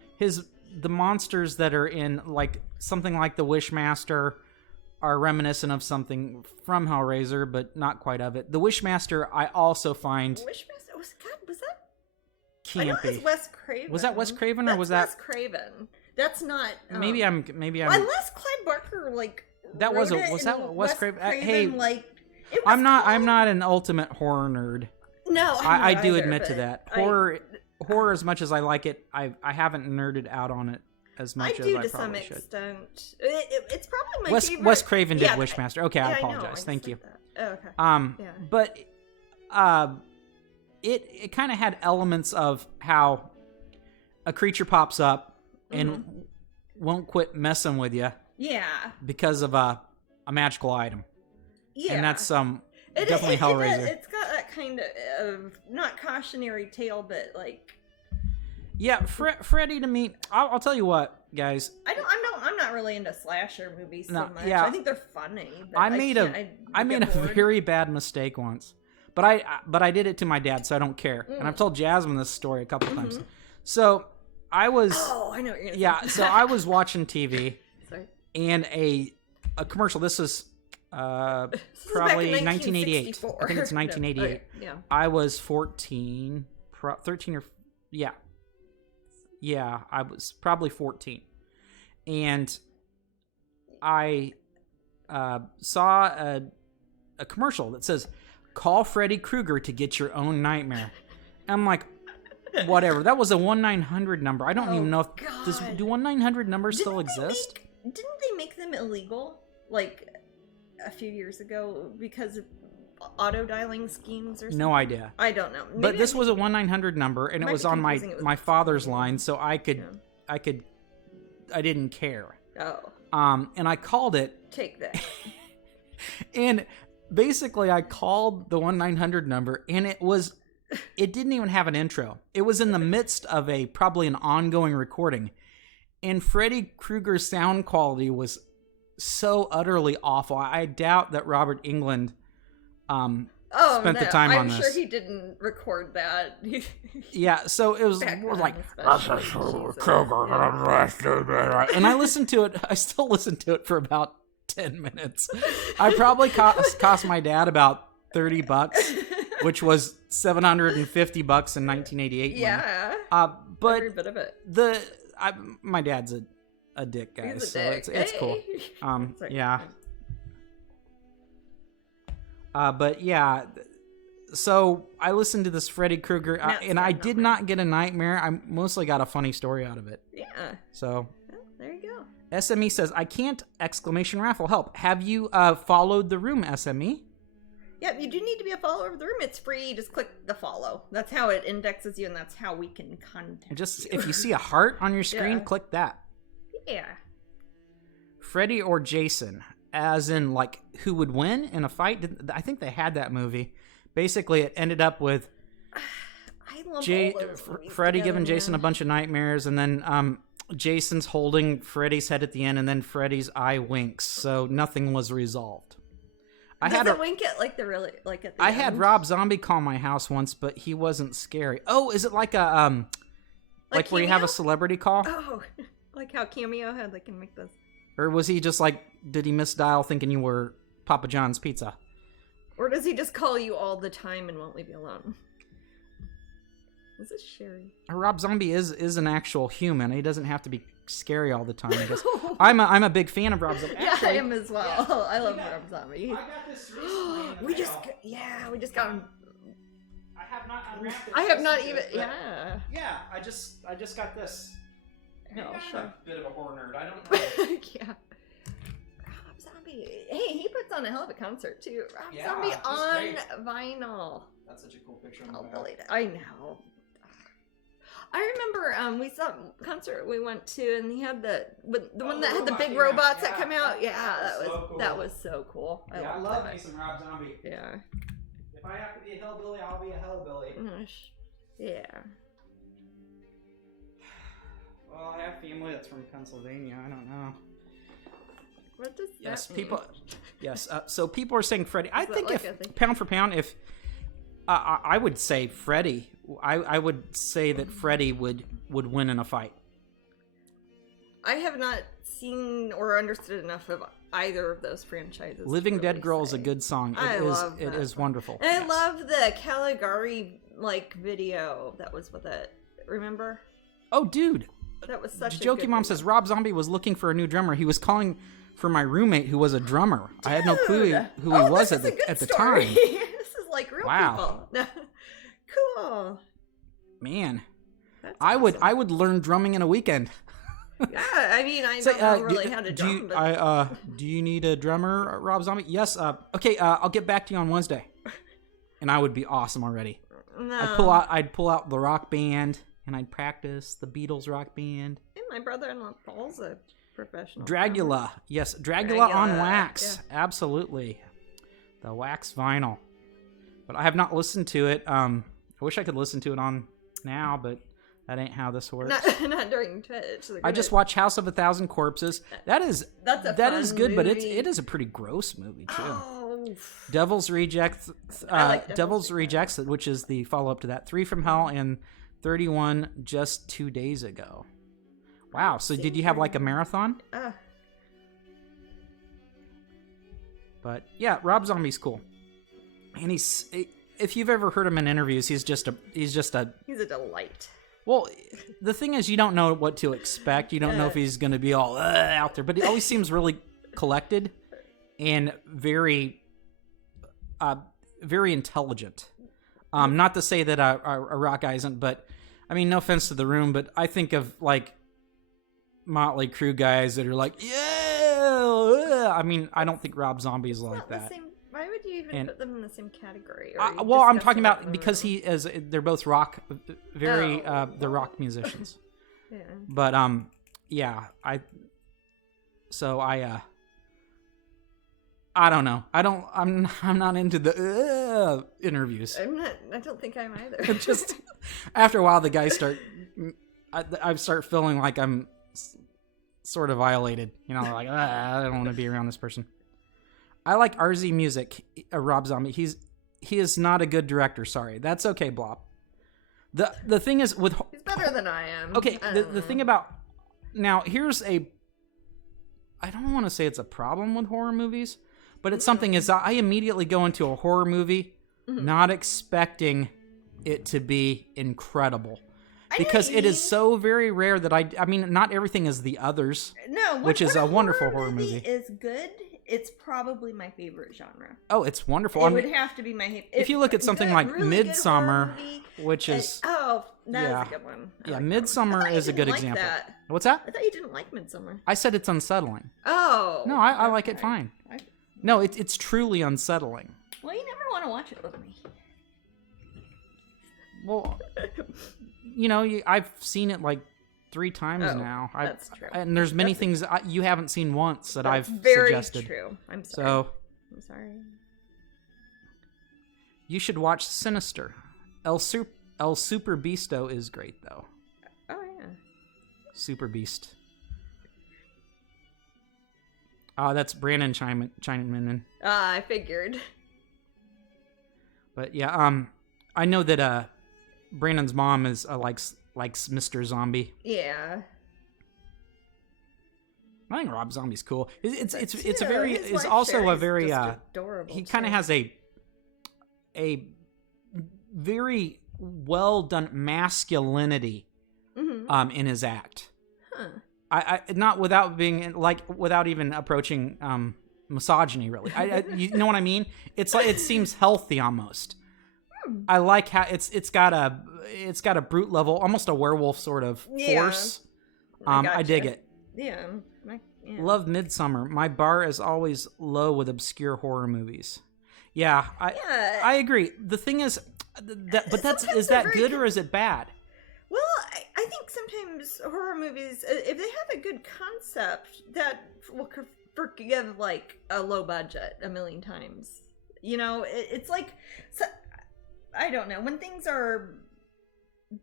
the monsters that are in like something like the Wishmaster are reminiscent of something from Hellraiser, but not quite of it. The Wishmaster, I also find Wishmaster was that campy. I know it's Wes Craven. Was that Wes Craven or was that Wes Craven? That's not. Maybe I'm. Unless Clive Barker that was that Wes Craven? Hey, I'm not an ultimate horror nerd. No, I do admit to that. Horror, as much as I like it, I haven't nerded out on it as much as I probably should. I do to some extent. It's probably my favorite. Wes Craven did Wishmaster. Okay, I apologize. Thank you. Oh, okay. But it kind of had elements of how a creature pops up and won't quit messing with you. Yeah. Because of a magical item. Yeah. And that's definitely Hellraiser. It's got that kind of not cautionary tale, but like. Yeah, Freddy to me. I'll tell you what, guys. I'm not really into slasher movies so much. Yeah. I think they're funny. But I made a very bad mistake once, but I did it to my dad, so I don't care. And I've told Jasmine this story a couple times. So I was. Oh, I know what you're gonna say. Yeah, so I was watching TV, Sorry. And a commercial. This is probably 1988. I think it's 1988. No, okay, yeah. I was 14, 13 or yeah, I was probably 14, and I saw a commercial that says, "Call Freddy Krueger to get your own nightmare." I'm like, whatever. That was a 1-900 number. I don't even know if do 1-900 numbers still exist. Didn't they make them illegal like a few years ago because of auto dialing schemes or something? No idea. I don't know. But this was a 1-900 number, and it was on my father's line, so I didn't care. Oh. And I called it. Take that. And basically, I called the 1-900 number, and it didn't even have an intro. It was in the midst of probably an ongoing recording, and Freddy Krueger's sound quality was so utterly awful. I doubt that Robert Englund spent the time on this. I'm sure he didn't record that. Yeah, so it was more like, and I listened to it. I still listen to it for about 10 minutes. I probably cost my dad about $30, which was $750 in 1988. Yeah. But every bit of it. My dad's a dick, guys. He's a so dick. It's cool. Yeah. But yeah, so I listened to this Freddy Krueger, and I did not get a nightmare. I mostly got a funny story out of it. Yeah. So. Well, there you go. SME says, "I can't! Exclamation raffle help. Have you followed the room, SME?" Yep, you do need to be a follower of the room. It's free. Just click the follow. That's how it indexes you, and that's how we can contact you. If you see a heart on your screen, click that. Yeah. Freddy or Jason, as in like who would win in a fight? I think they had that movie. Basically, it ended up with Freddy giving Jason a bunch of nightmares, and then Jason's holding Freddy's head at the end, and then Freddy's eye winks, so nothing was resolved. I had a wink at like at the I end? had Rob Zombie call my house once, but he wasn't scary. Oh, is it like a like where you have a celebrity call? Oh, like how Cameo had they can make this. Or was he just like, did he misdial thinking you were Papa John's Pizza? Or does he just call you all the time and won't leave you alone? Is this Sherry? Rob Zombie is an actual human. He doesn't have to be scary all the time, I guess. I'm a big fan of Rob Zombie. Actually, yeah, I am as well. Yeah, I love Rob Zombie. I got this recently. we just got him. I have not unwrapped it. I have not even. Yeah, I just got this. I'm a bit of a horror nerd. I don't know. Yeah. Rob Zombie. Hey, he puts on a hell of a concert too. Rob Yeah, Zombie on great. vinyl. That's such a cool picture. I'll delete it. I know. I remember we saw a concert we went to, and he had the one that had the big robots that come out. Yeah, that was so cool. I love me some Rob Zombie. Yeah. If I have to be a hillbilly, I'll be a hillbilly. Yeah. Well, I have family that's from Pennsylvania. I don't know. What does that mean? People. Yes. So people are saying Freddy. I think like pound for pound, if I would say Freddy. I would say that Freddy would win in a fight. I have not seen or understood enough of either of those franchises. Living Dead Girl is a good song. It is wonderful. And I love the Caligari video that was with it. Remember? Oh, dude. That was such a Jokey good Mom video. says Rob Zombie was looking for a new drummer. He was calling for my roommate who was a drummer. Dude. I had no clue who he was at the time. This is like real people. Cool. Man. That's I awesome. would learn drumming in a weekend. Yeah, I mean, I don't know really how to drum. Do you need a drummer, Rob Zombie? Yes. Okay. I'll get back to you on Wednesday. And I would be awesome already. No. I'd pull out the rock band and I'd practice the Beatles rock band. And my brother-in-law Paul's a professional. Dragula. Yes, Dragula on wax. Yeah. Absolutely. The wax vinyl. But I have not listened to it. I wish I could listen to it on now, but that ain't how this works. Not during Twitch. I just watched House of a Thousand Corpses. That is good, movie. But it is a pretty gross movie too. Oh. Devil's Rejects, Devil's Rejects, which is the follow-up to that. 3 from Hell and 31 just 2 days ago. Wow. So did you have like a marathon? But yeah, Rob Zombie's cool. And if you've ever heard him in interviews, he's a delight. Well, the thing is, you don't know what to expect. You don't know if he's going to be all out there, but he always seems really collected and very, very intelligent. Not to say that a rock guy isn't, but I mean, no offense to the room, but I think of like Motley Crue guys that are like, yeah. I mean, I don't think Rob Zombie is like that. Why would you even put them in the same category? Well, I'm talking about because they're both rock, they're rock musicians. Yeah. But yeah, I don't know. I'm not into the interviews. I don't think I'm either. Just after a while, the guys I start feeling like I'm sort of violated. You know, like I don't want to be around this person. I like RZ Music, Rob Zombie. He is not a good director. Sorry, that's okay, Blob. The thing is with he's better than I am. Okay, the thing about now here's I don't want to say it's a problem with horror movies, but it's something is I immediately go into a horror movie not expecting it to be incredible. Because it is so very rare that I mean, not everything is The Others, which is a wonderful horror movie. Is good. It's probably my favorite genre. Oh, it's wonderful. It would have to be my favorite. If you look at something like really Midsommar, which is... That's a good one. Yeah, Midsommar is a good example. That. What's that? I thought you didn't like Midsommar. I said it's unsettling. Oh. No, I like it fine. No, it's truly unsettling. Well, you never want to watch it with me. Well, you know, I've seen it like 3 times now. That's true. And there's many things you haven't seen once that I've suggested. Very true. I'm sorry. I'm sorry. You should watch Sinister. El Super Beasto is great, though. Oh, yeah. Super Beast. That's Brandon chiming in. I figured. But yeah, I know that Brandon's mom is likes Mr. Zombie. Yeah. I think Rob Zombie's cool. It's His also Sherry's a very adorable. He kind of has a very well done masculinity in his act. Huh. I not without being without even approaching misogyny really. You know what I mean? It's like it seems healthy almost. I like how it's got a brute level, almost a werewolf sort of force. I dig it. Yeah. Love Midsummer. My bar is always low with obscure horror movies. Yeah, I agree. The thing is, is that good or is it bad? Well, I think sometimes horror movies, if they have a good concept, that will forgive like a low budget a million times. You know, it's like, so, I don't know, when things are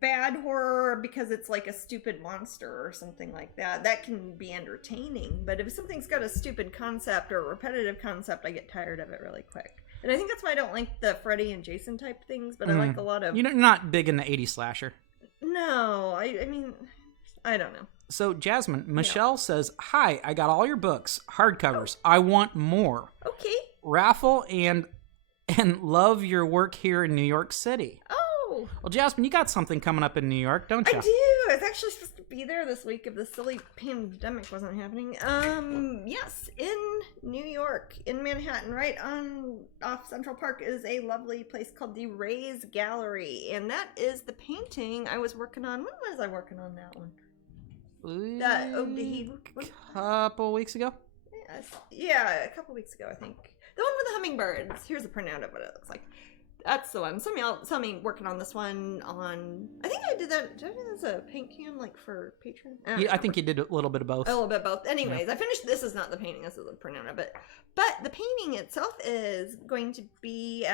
bad horror because it's like a stupid monster or something like that, that can be entertaining. But if something's got a stupid concept or a repetitive concept, I get tired of it really quick. And I think that's why I don't like the Freddy and Jason type things, but I like a lot of... You're not big in the 80s slasher. No, I mean, I don't know. So, Jasmine, Michelle says, hi, I got all your books, hardcovers. I want more. Okay. Raffle and love your work here in New York City. Oh. Well, Jasmine, you got something coming up in New York, don't you? I do. I was actually supposed to be there this week if the silly pandemic wasn't happening. Yes, in New York, in Manhattan, right off Central Park, is a lovely place called the Rays Gallery, and that is the painting I was working on. When was I working on that one? That Ode to Heat. Couple weeks ago? Yes. Yeah, a couple weeks ago, I think. The one with the hummingbirds. Here's a printout of what it looks like. That's the one. Somebody else saw me working on this one on... I think I did that. Did I do that as a paint can, like, for Patreon? I think you did a little bit of both. A little bit of both. Anyways, I finished... This is not the painting. This is the printout of it. But the painting itself is going to be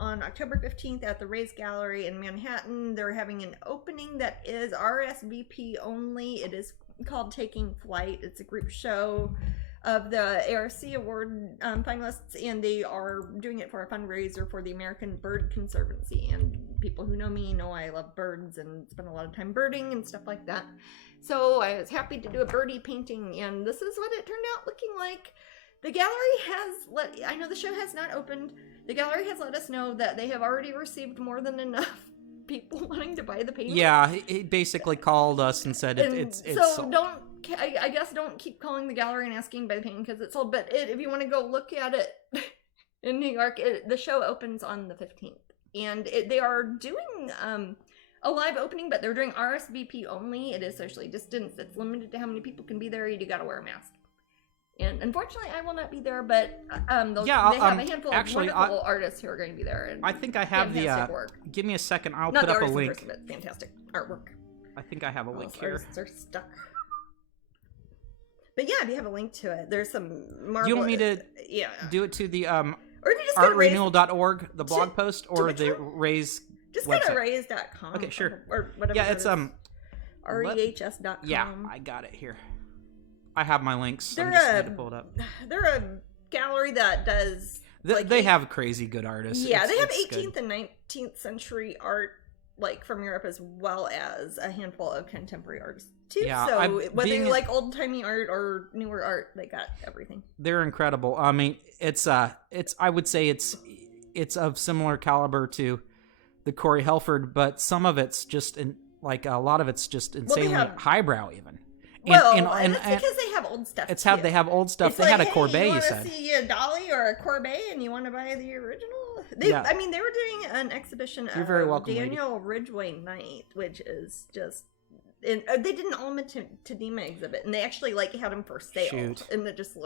on October 15th at the Rays Gallery in Manhattan. They're having an opening that is RSVP only. It is called Taking Flight. It's a group show of the ARC Award finalists, and they are doing it for a fundraiser for the American Bird Conservancy. And people who know me know I love birds and spend a lot of time birding and stuff like that. So I was happy to do a birdie painting, and this is what it turned out looking like. The gallery I know the show has not opened. The gallery has let us know that they have already received more than enough people wanting to buy the painting. Yeah, he basically called us and said it's so sold. I guess don't keep calling the gallery and asking by the painting because it's sold. But if you want to go look at it in New York, the show opens on the 15th, and they are doing a live opening, but they're doing RSVP only. It is socially distanced. It's limited to how many people can be there. You got to wear a mask. And unfortunately, I will not be there, but they have a handful of wonderful artists who are going to be there. And I think I have fantastic work. Give me a second. I'll not put up a link. Person, but fantastic artwork. I think I have a link here. Artists are stuck. But yeah, if you have a link to it, there's some marvelous... Do you want me to do it to the or if you just artrenewal.org, the blog post, or the Rays just website? Just go to rays.com. Okay, sure. Or whatever. Yeah, it's rehs.com. Yeah, I got it here. I have my links. They're I just need to pull it up. They're a gallery that does... They have crazy good artists. Yeah, they have 18th and 19th century art from Europe, as well as a handful of contemporary artists too. Yeah, so whether you like old-timey art or newer art, they got everything. They're incredible. I mean, I would say it's of similar caliber to the Corey Helford, but some of it's just a lot of it's just insanely highbrow even. And it's because they have old stuff. They have old stuff. It's they had a Courbet. You said. You want to see a Dolly or a Courbet, and you want to buy the original. I mean, they were doing an exhibition of Daniel Ridgway Knight, which is just. And they did an Alma Tadema exhibit, and they actually had them for sale. Shoot. And they're just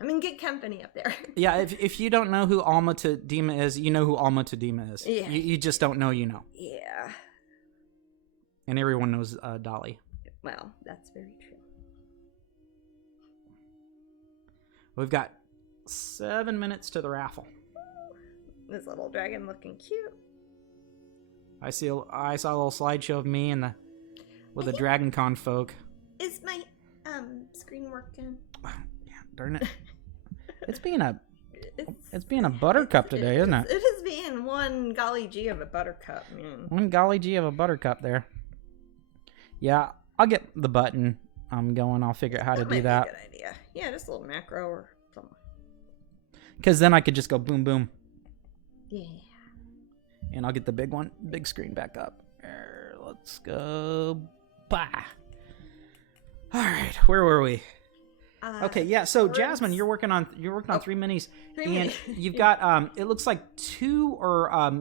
I mean, good company up there. Yeah, if you don't know who Alma Tadema is, you know who Alma Tadema is. Yeah. You just don't know, you know. Yeah. And everyone knows Dolly. Well, that's very true. We've got 7 minutes to the raffle. This little dragon looking cute. I saw a little slideshow of me with the Dragon Con folk. Is my screen working? Yeah, darn it. It's being a buttercup today, isn't it? It is being one golly gee of a buttercup, man. One golly gee of a buttercup there. Yeah, I'll get the button going. I'll figure out how to do that. Be a good idea. Yeah, just a little macro or something. Because then I could just go boom, boom. Yeah. And I'll get the big screen back up. Let's go. Bah. All right, where were we? Okay, yeah. So Jasmine, you're working on 3 minis, and you've got it looks like 2 are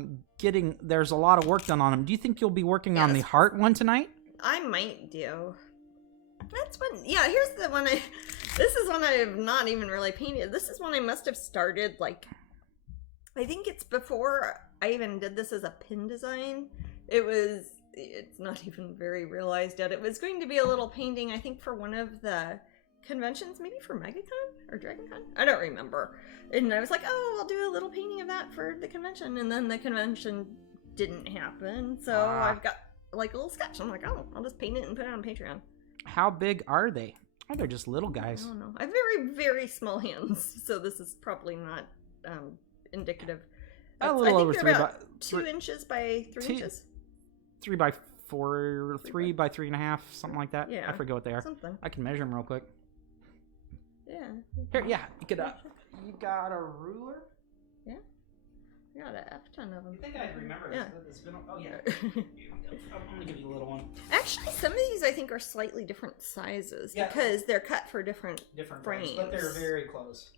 there's a lot of work done on them. Do you think you'll be working on the heart one tonight? I might do. That's one. Yeah, here's the one. This is one I have not even really painted. This is one I must have started like. I think it's before I even did this as a pin design. It's not even very realized yet. It was going to be a little painting, I think, for one of the conventions, maybe for MegaCon or DragonCon. I don't remember. And I was like, oh, I'll do a little painting of that for the convention. And then the convention didn't happen. So I've got like a little sketch. I'm like, oh, I'll just paint it and put it on Patreon. How big are they? Oh, they're just little guys. I don't know. I have very, very small hands. So this is probably not indicative. A little over 3 by 2 inches by 3 inches. 3 by 4, 3 by 3.5, something like that. Yeah, I forget what they are. Something. I can measure them real quick. Yeah. Here, yeah. You got a ruler? Yeah. I got a F ton of them. You think I'd remember this? Yeah. It's been, oh yeah. I'm gonna give you a little one. Actually, some of these I think are slightly different sizes because they're cut for different frames. But they're very close.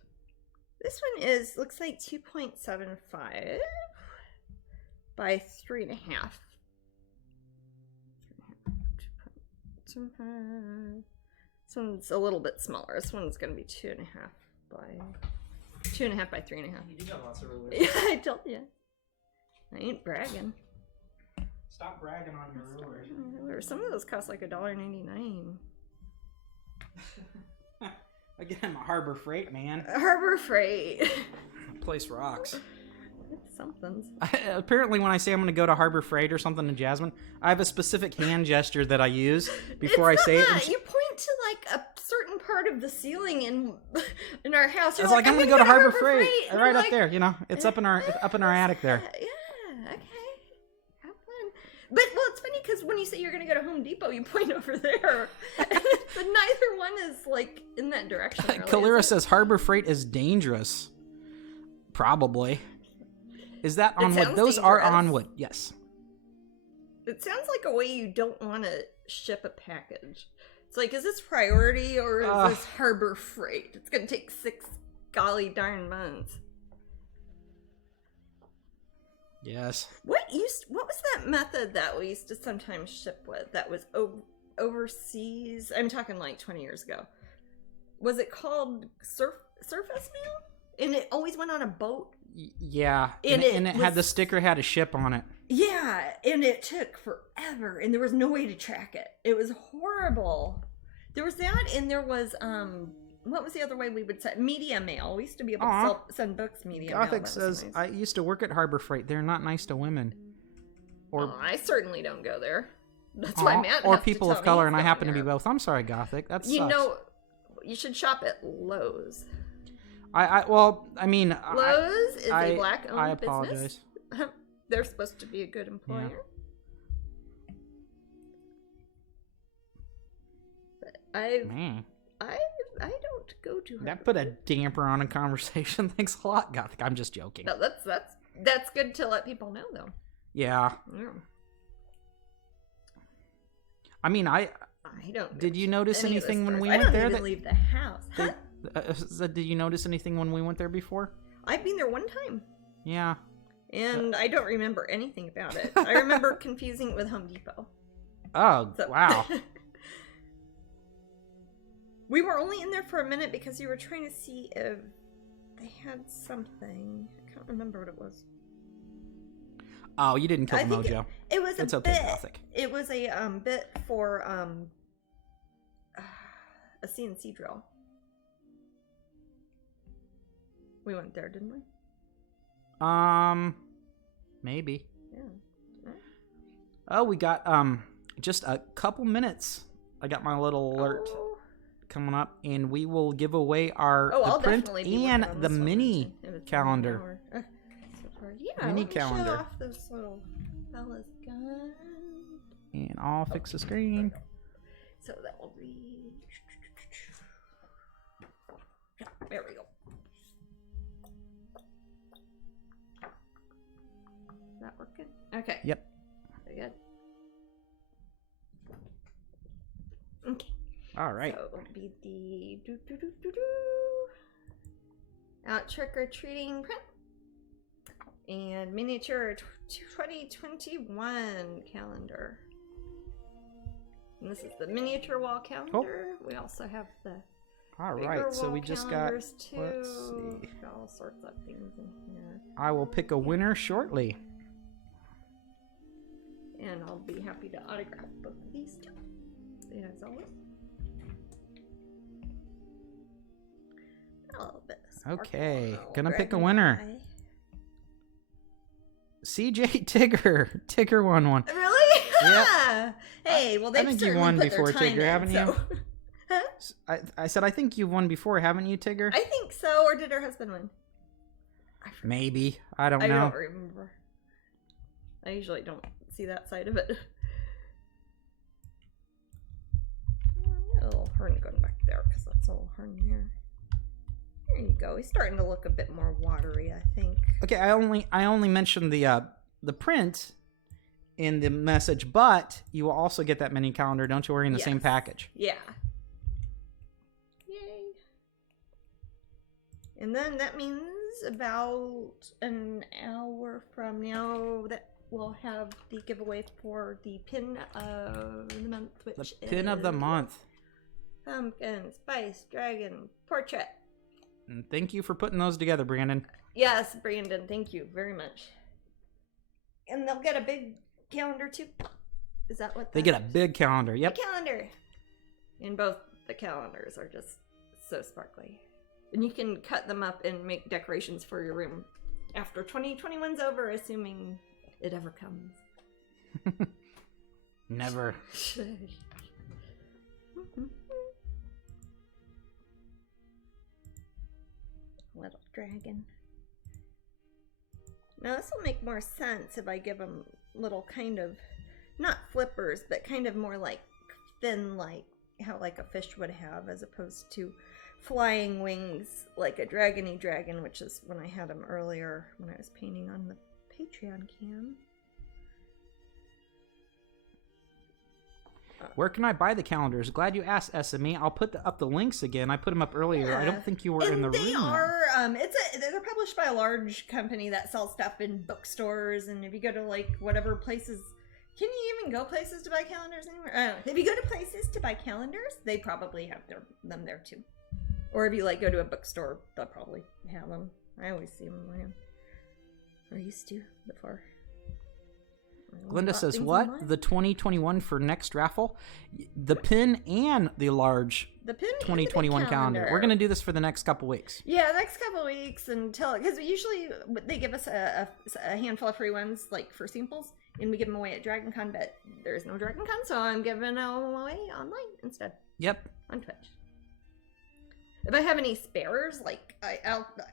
This one looks like 2.75 by 3.5. This one's a little bit smaller. This one's gonna be 2.5 by 3.5. You do got lots of rulers. Yeah, I told you. I ain't bragging. Stop bragging on your rulers. Some of those cost like $1.99. Again, Harbor Freight, man. Harbor Freight. That place rocks. It's something. Apparently, when I say I'm going to go to Harbor Freight or something to Jasmine, I have a specific hand gesture that I use before I say it. You point to like a certain part of the ceiling in our house. It's like I'm going to go to Harbor Freight. Right up there, it's up in our attic there. Yeah, okay. Have fun. But it's funny because when you say you're going to go to Home Depot, you point over there. But neither one is like in that direction. Really, Kalira says Harbor Freight is dangerous. Probably. Is that on wood? Those are on wood. Yes. It sounds like a way you don't want to ship a package. It's like, is this priority or is this Harbor Freight? It's going to take 6 golly darn months. Yes. What was that method that we used to sometimes ship with that was overseas? I'm talking like 20 years ago. Was it called surface mail? And it always went on a boat? Yeah. And it had the sticker had a ship on it. Yeah, and it took forever, and there was no way to track it. It was horrible. There was that, and there was what was the other way we would send media mail? We used to be able to send books media mail. Gothic says, nice. I used to work at Harbor Freight. They're not nice to women. Or I certainly don't go there. That's why Matt or people of color, and I happen to be both. I'm sorry, Gothic. That sucks. You should shop at Lowe's. Lowe's is a black-owned I apologize. business. They're supposed to be a good employer. Yeah. But I don't go to her. That put a damper on a conversation. Thanks a lot, Gothic. I'm just joking. No, that's good to let people know, though. Yeah. I mean, I don't. Did you notice anything when we went there? I don't even leave the house. Did you notice anything when we went there before? I've been there one time. Yeah. And I don't remember anything about it. I remember confusing it with Home Depot. Oh, wow. We were only in there for a minute because you were trying to see if they had something. I can't remember what it was. Oh, you didn't kill the mojo. It was it's a okay, bit. Gothic. It was a bit for a CNC drill. We went there, didn't we? Maybe. Yeah. Oh, we got just a couple minutes. I got my little alert coming up, and we will give away the print and the mini calendar. Mini calendar. Show off this little fella's gun. And I'll fix the screen. So that will be. There we go. Is that working? working? Okay. Yep. Very good. Okay. All right. So it'll be the out trick-or-treating print and miniature 2021 calendar. And this is the miniature wall calendar. We also have the all right, so we just got, let's see. Got all sorts of things in here. I will pick a winner shortly. And I'll be happy to autograph both of these too. As always. A little bit of sparkle. Okay, gonna pick a winner. CJ Tigger. Tigger won one. Really? Yeah. Hey, well, they've I think you certainly won put before, their time Tigger, in, haven't so. you? Huh? I said I think you've won before, haven't you, Tigger? I think so, or did her husband win? Maybe. I don't know. I don't remember. I usually don't see that side of it. A little Hern going back there, because that's a little Hern here. There you go. He's starting to look a bit more watery, I think. Okay, I only mentioned the print in the message, but you will also get that mini calendar, don't you worry, in the same package. Yeah. Yay. And then that means about an hour from now that we'll have the giveaway for the pin of the month, which The pin of the month. Pumpkin Spice Dragon Portrait. And thank you for putting those together, Brandon. Yes, Brandon, thank you very much. And they'll get a big calendar too. Is that what they get a big calendar? Yep. A calendar. And both the calendars are just so sparkly. And you can cut them up and make decorations for your room after 2021's over, assuming it ever comes. Never. Little dragon. Now this will make more sense if I give them little kind of, not flippers, but kind of more like fin, like how like a fish would have, as opposed to flying wings like a dragony dragon, which is when I had them earlier when I was painting on the Patreon cam. Where can I buy the calendars? Glad you asked, SME. I'll put up the links again. I put them up earlier. Yeah. I don't think you were in the room. They are. They're published by a large company that sells stuff in bookstores. And if you go to like whatever places, can you even go places to buy calendars anywhere? If you go to places to buy calendars, they probably have them there too. Or if you like go to a bookstore, they'll probably have them. I always see them around. Or used to before. Glinda says, what? The 2021 for next raffle? The pin and the large 2021 calendar. We're going to do this for the next couple weeks. Yeah, next couple weeks until, because usually they give us a handful of free ones, like for samples, and we give them away at Dragon Con, but there's no Dragon Con, so I'm giving them away online instead. Yep. On Twitch. If I have any spares, like I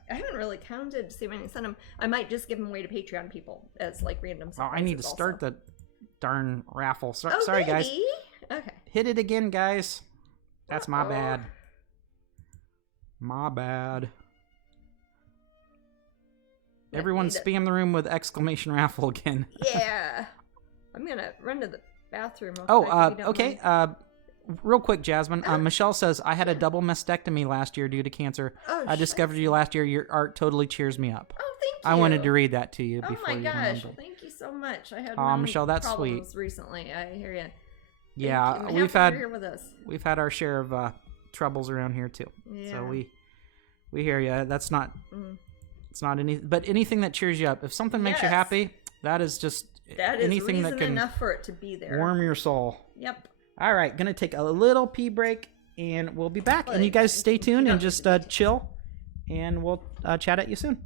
haven't really counted to see when I send them. I might just give them away to Patreon people as like random. Oh, I need to start the darn raffle. Oh, sorry, maybe. guys. Okay. Hit it again, guys. That's my bad. My bad. Everyone spam the room with exclamation raffle again. Yeah. I'm gonna run to the bathroom. Okay. Real quick, Jasmine. Michelle says, I had a double mastectomy last year due to cancer. I discovered you last year. Your art totally cheers me up. Oh, thank you. I wanted to read that to you before you remember. remember. Thank you so much. I had Michelle, that's problems sweet. Recently. I hear you. Yeah, we've had our share of troubles around here too. Yeah. So we hear you. That's not it's not anything that cheers you up. If something makes you happy, that is anything that can enough for it to be there. Warm your soul. Yep. All right, gonna take a little pee break, and we'll be back. And you guys stay tuned and just chill, and we'll chat at you soon.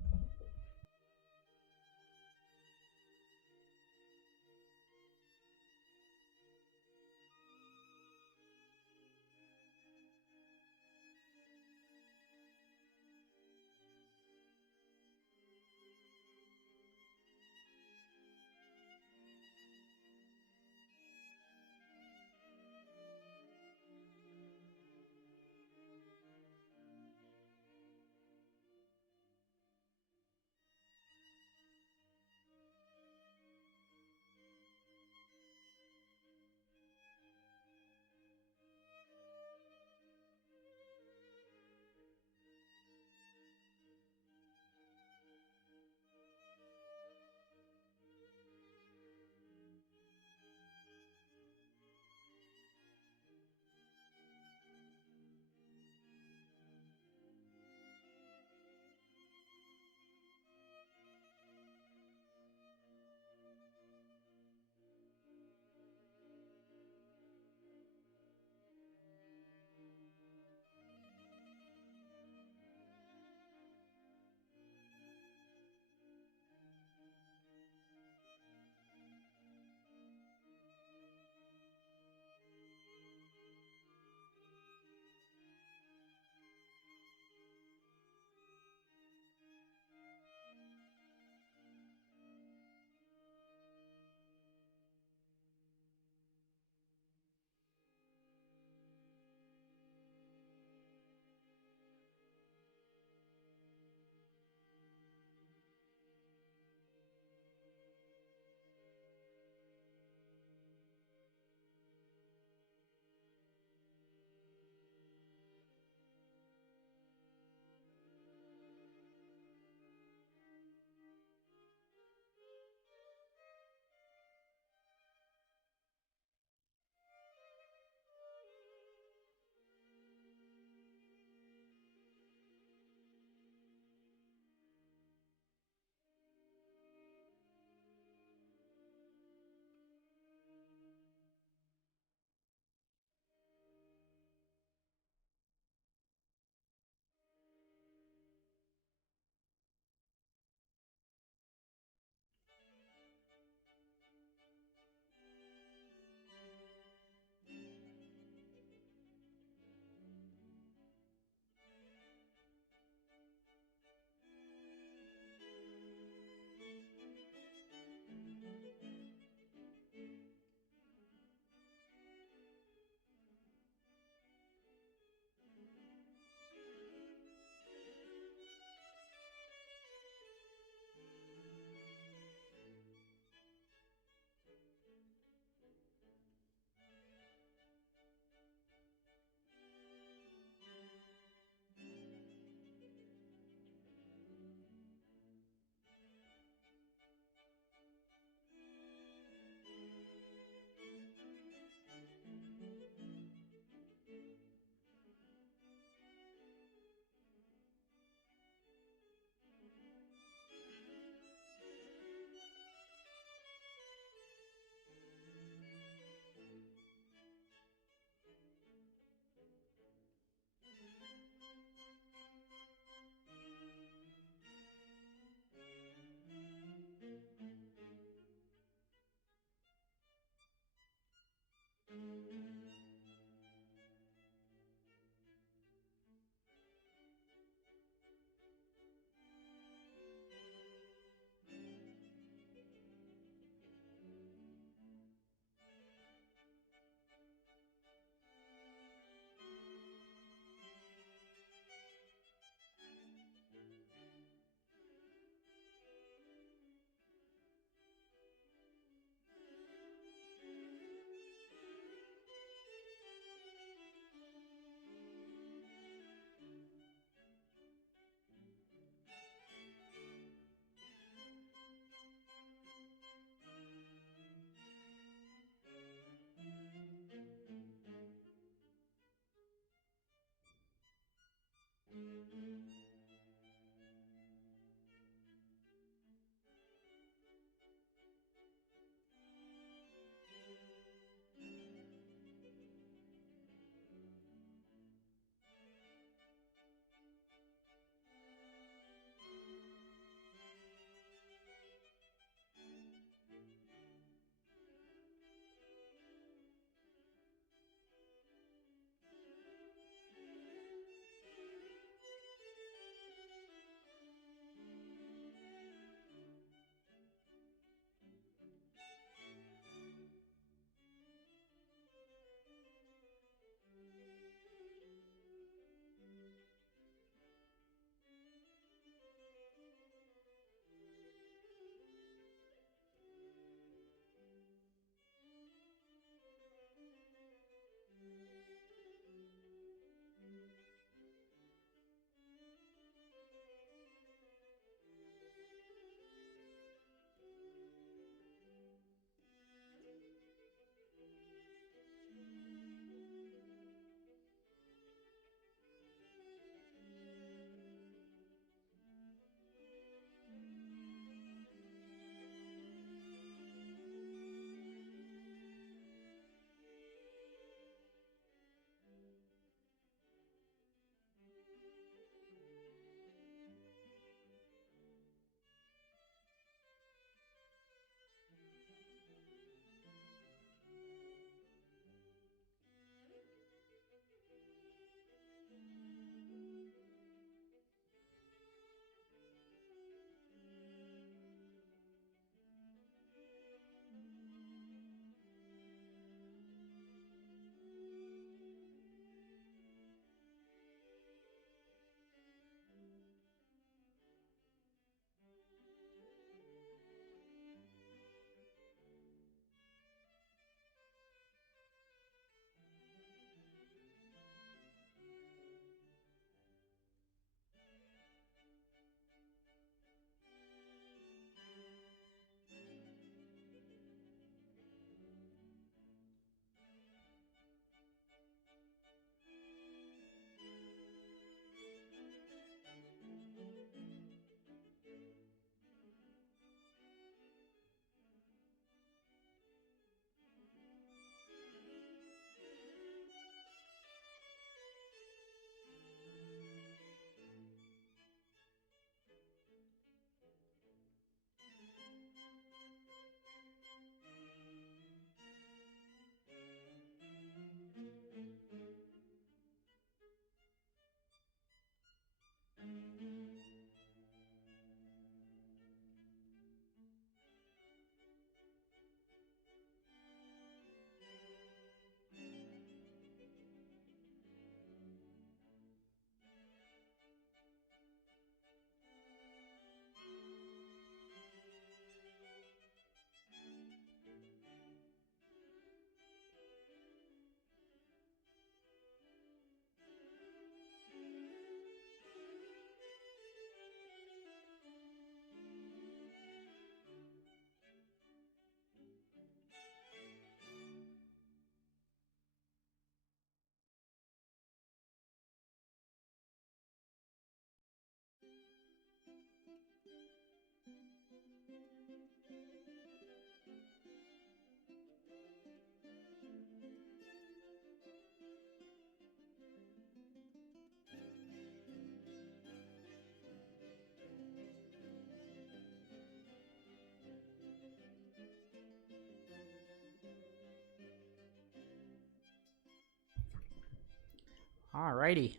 Alrighty.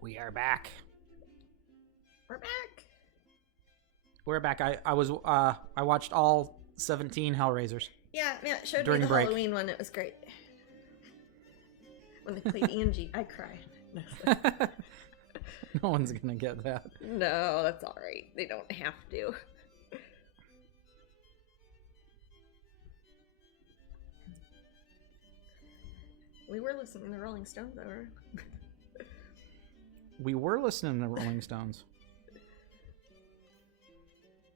We are back. We're back. We're back. I watched all 17 Hellraisers. Yeah, it showed During me the break. Halloween one. It was great. When they played Angie, I cried. No one's gonna get that. No, that's all right. They don't have to. We were listening to the Rolling Stones, though. We were listening to Rolling Stones.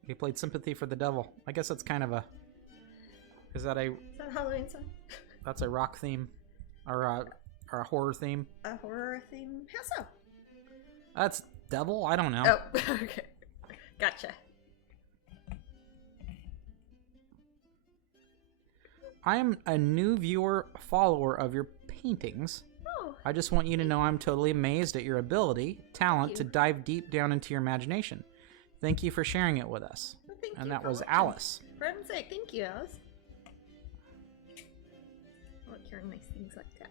He played Sympathy for the Devil. I guess that's kind of a... Is that a Halloween song? That's a rock theme? Or a horror theme? A horror theme? How so? That's devil? I don't know. Oh, okay. Gotcha. I am a new viewer follower of your paintings. Oh. I just want you to know I'm totally amazed at your ability, talent to dive deep down into your imagination. Thank you for sharing it with us. Well, thank and you that for was watching. Alice. For heaven's sake, thank you, Alice. I like hearing nice things like that.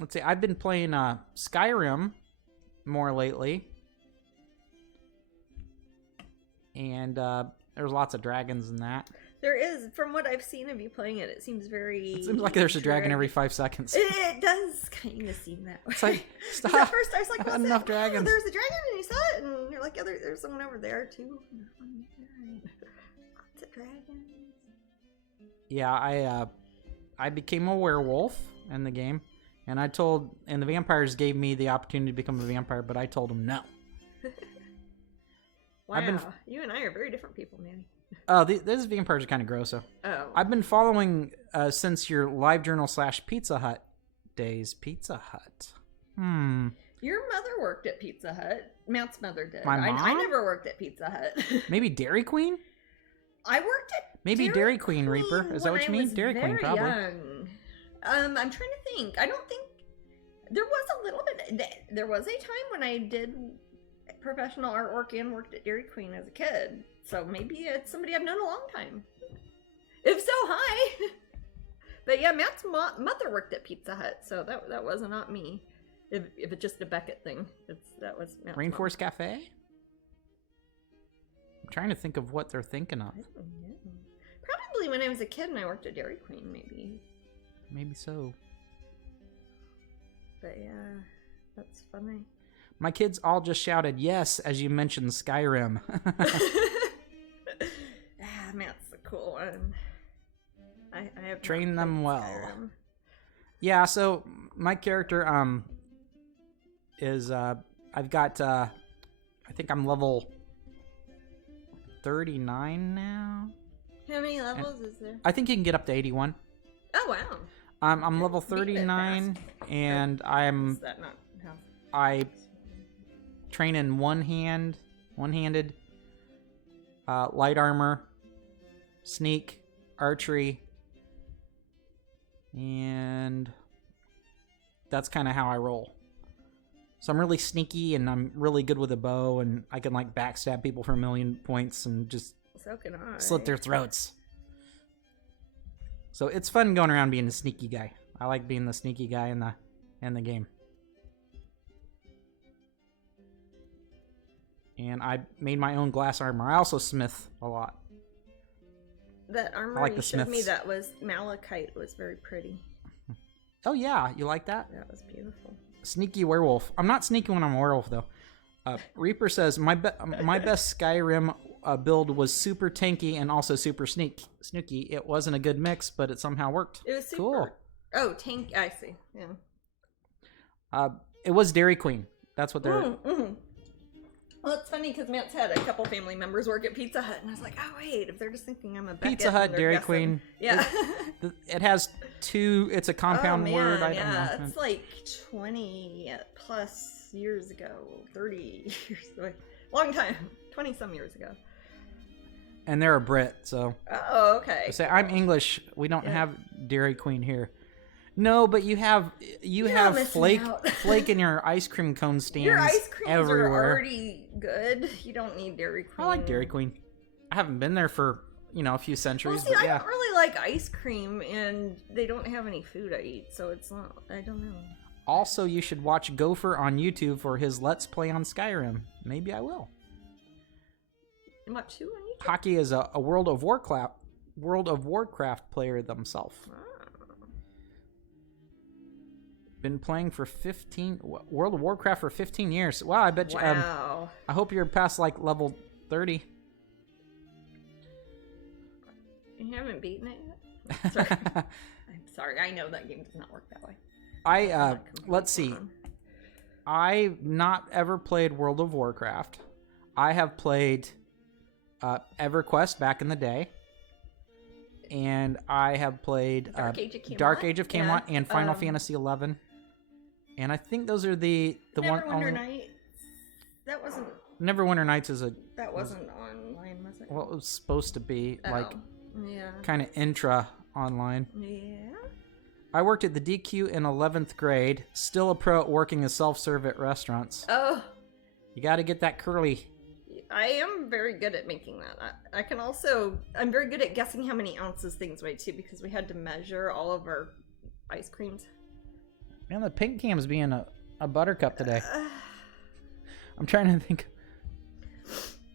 Let's see, I've been playing Skyrim more lately. And there's lots of dragons in that. There is, from what I've seen of you playing it, it seems very... It seems like there's a dragon every 5 seconds. It does kind of seem that way. It's like, stop. At first I was like, what's Enough that? dragons. Oh, there's a dragon and you saw it, and you're like, yeah, there's someone over there too. Lots of dragons. Yeah, I became a werewolf in the game, and the vampires gave me the opportunity to become a vampire, but I told them no. Wow, you and I are very different people, Manny. Oh, these vampires are kind of gross, though. Oh. I've been following since your live journal / Pizza Hut days. Pizza Hut. Your mother worked at Pizza Hut. Matt's mother did. My mom? I never worked at Pizza Hut. Maybe Dairy Queen? I worked at Maybe Dairy Queen, Reaper. Is that what you mean? Dairy Queen, probably. Young. I'm trying to think. I don't think there was a little bit. There was a time when I did professional artwork and worked at Dairy Queen as a kid. So maybe it's somebody I've known a long time. If so, hi. But yeah, Matt's mother worked at Pizza Hut, so that was not me. If it's just a Beckett thing, that was Matt's Rainforest mom. Cafe? I'm trying to think of what they're thinking of. I don't know. Probably when I was a kid and I worked at Dairy Queen, maybe. Maybe so. But yeah, that's funny. My kids all just shouted yes as you mentioned Skyrim. Matt's the cool one. I have Train them well. Skyrim. Yeah, so my character is I've got I think I'm level 39 now. How many levels is there? I think you can get up to 81. Oh wow. I'm level 39 and Is that not how? I train in one-handed light armor, sneak, archery, and that's kind of how I roll. So I'm really sneaky and I'm really good with a bow, and I can like backstab people for 1,000,000 points and just So can I. slit their throats. So it's fun going around being a sneaky guy. I like being the sneaky guy in the game. And I made my own glass armor. I also smith a lot. That armor like you the showed me smiths. that was malachite was very pretty. Oh yeah, you like that? That was beautiful. Sneaky werewolf. I'm not sneaky when I'm a werewolf though. Reaper says my best Skyrim build was super tanky and also super snooky. It wasn't a good mix, but it somehow worked. It was super. Cool. Oh, tank. I see. Yeah. It was Dairy Queen. That's what they're. Well, it's funny because Matt's had a couple family members work at Pizza Hut, and I was like, oh, wait, if they're just thinking I'm a Beckett, Pizza Hut, Dairy Queen. Yeah. It has two, it's a compound word. I don't know. It's like 20 plus years ago, 30 years ago. Long time. 20 some years ago. And they're a Brit, so. Oh, okay. Say, I'm English. We don't have Dairy Queen here. No, but you have flake in your ice cream cone stands. Your ice creams everywhere. are already good. You don't need Dairy Queen. I like Dairy Queen. I haven't been there for a few centuries. Well, see, but yeah. I don't really like ice cream, and they don't have any food I eat, so it's not. I don't know. Also, you should watch Gopher on YouTube for his Let's Play on Skyrim. Maybe I will. And watch who on YouTube? Hockey is a World of Warcraft player themselves. Oh. Been playing for World of Warcraft for 15 years. Wow, I bet you. Wow. I hope you're past like level 30. You haven't beaten it yet? Sorry. I'm sorry. I know that game does not work that way. Let's see. I've not ever played World of Warcraft. I have played EverQuest back in the day. And I have played Dark Age of Camelot and Final Fantasy 11. And I think those are the one. Neverwinter Nights. That wasn't. Neverwinter Nights is That wasn't online, was it? Well, it was supposed to be yeah, kind of intra online. Yeah. I worked at the DQ in 11th grade. Still a pro at working as self-serve at restaurants. Oh. You got to get that curly. I am very good at making that. I can also. I'm very good at guessing how many ounces things weigh too, because we had to measure all of our ice creams. Man, the pink cam's being a buttercup today. I'm trying to think.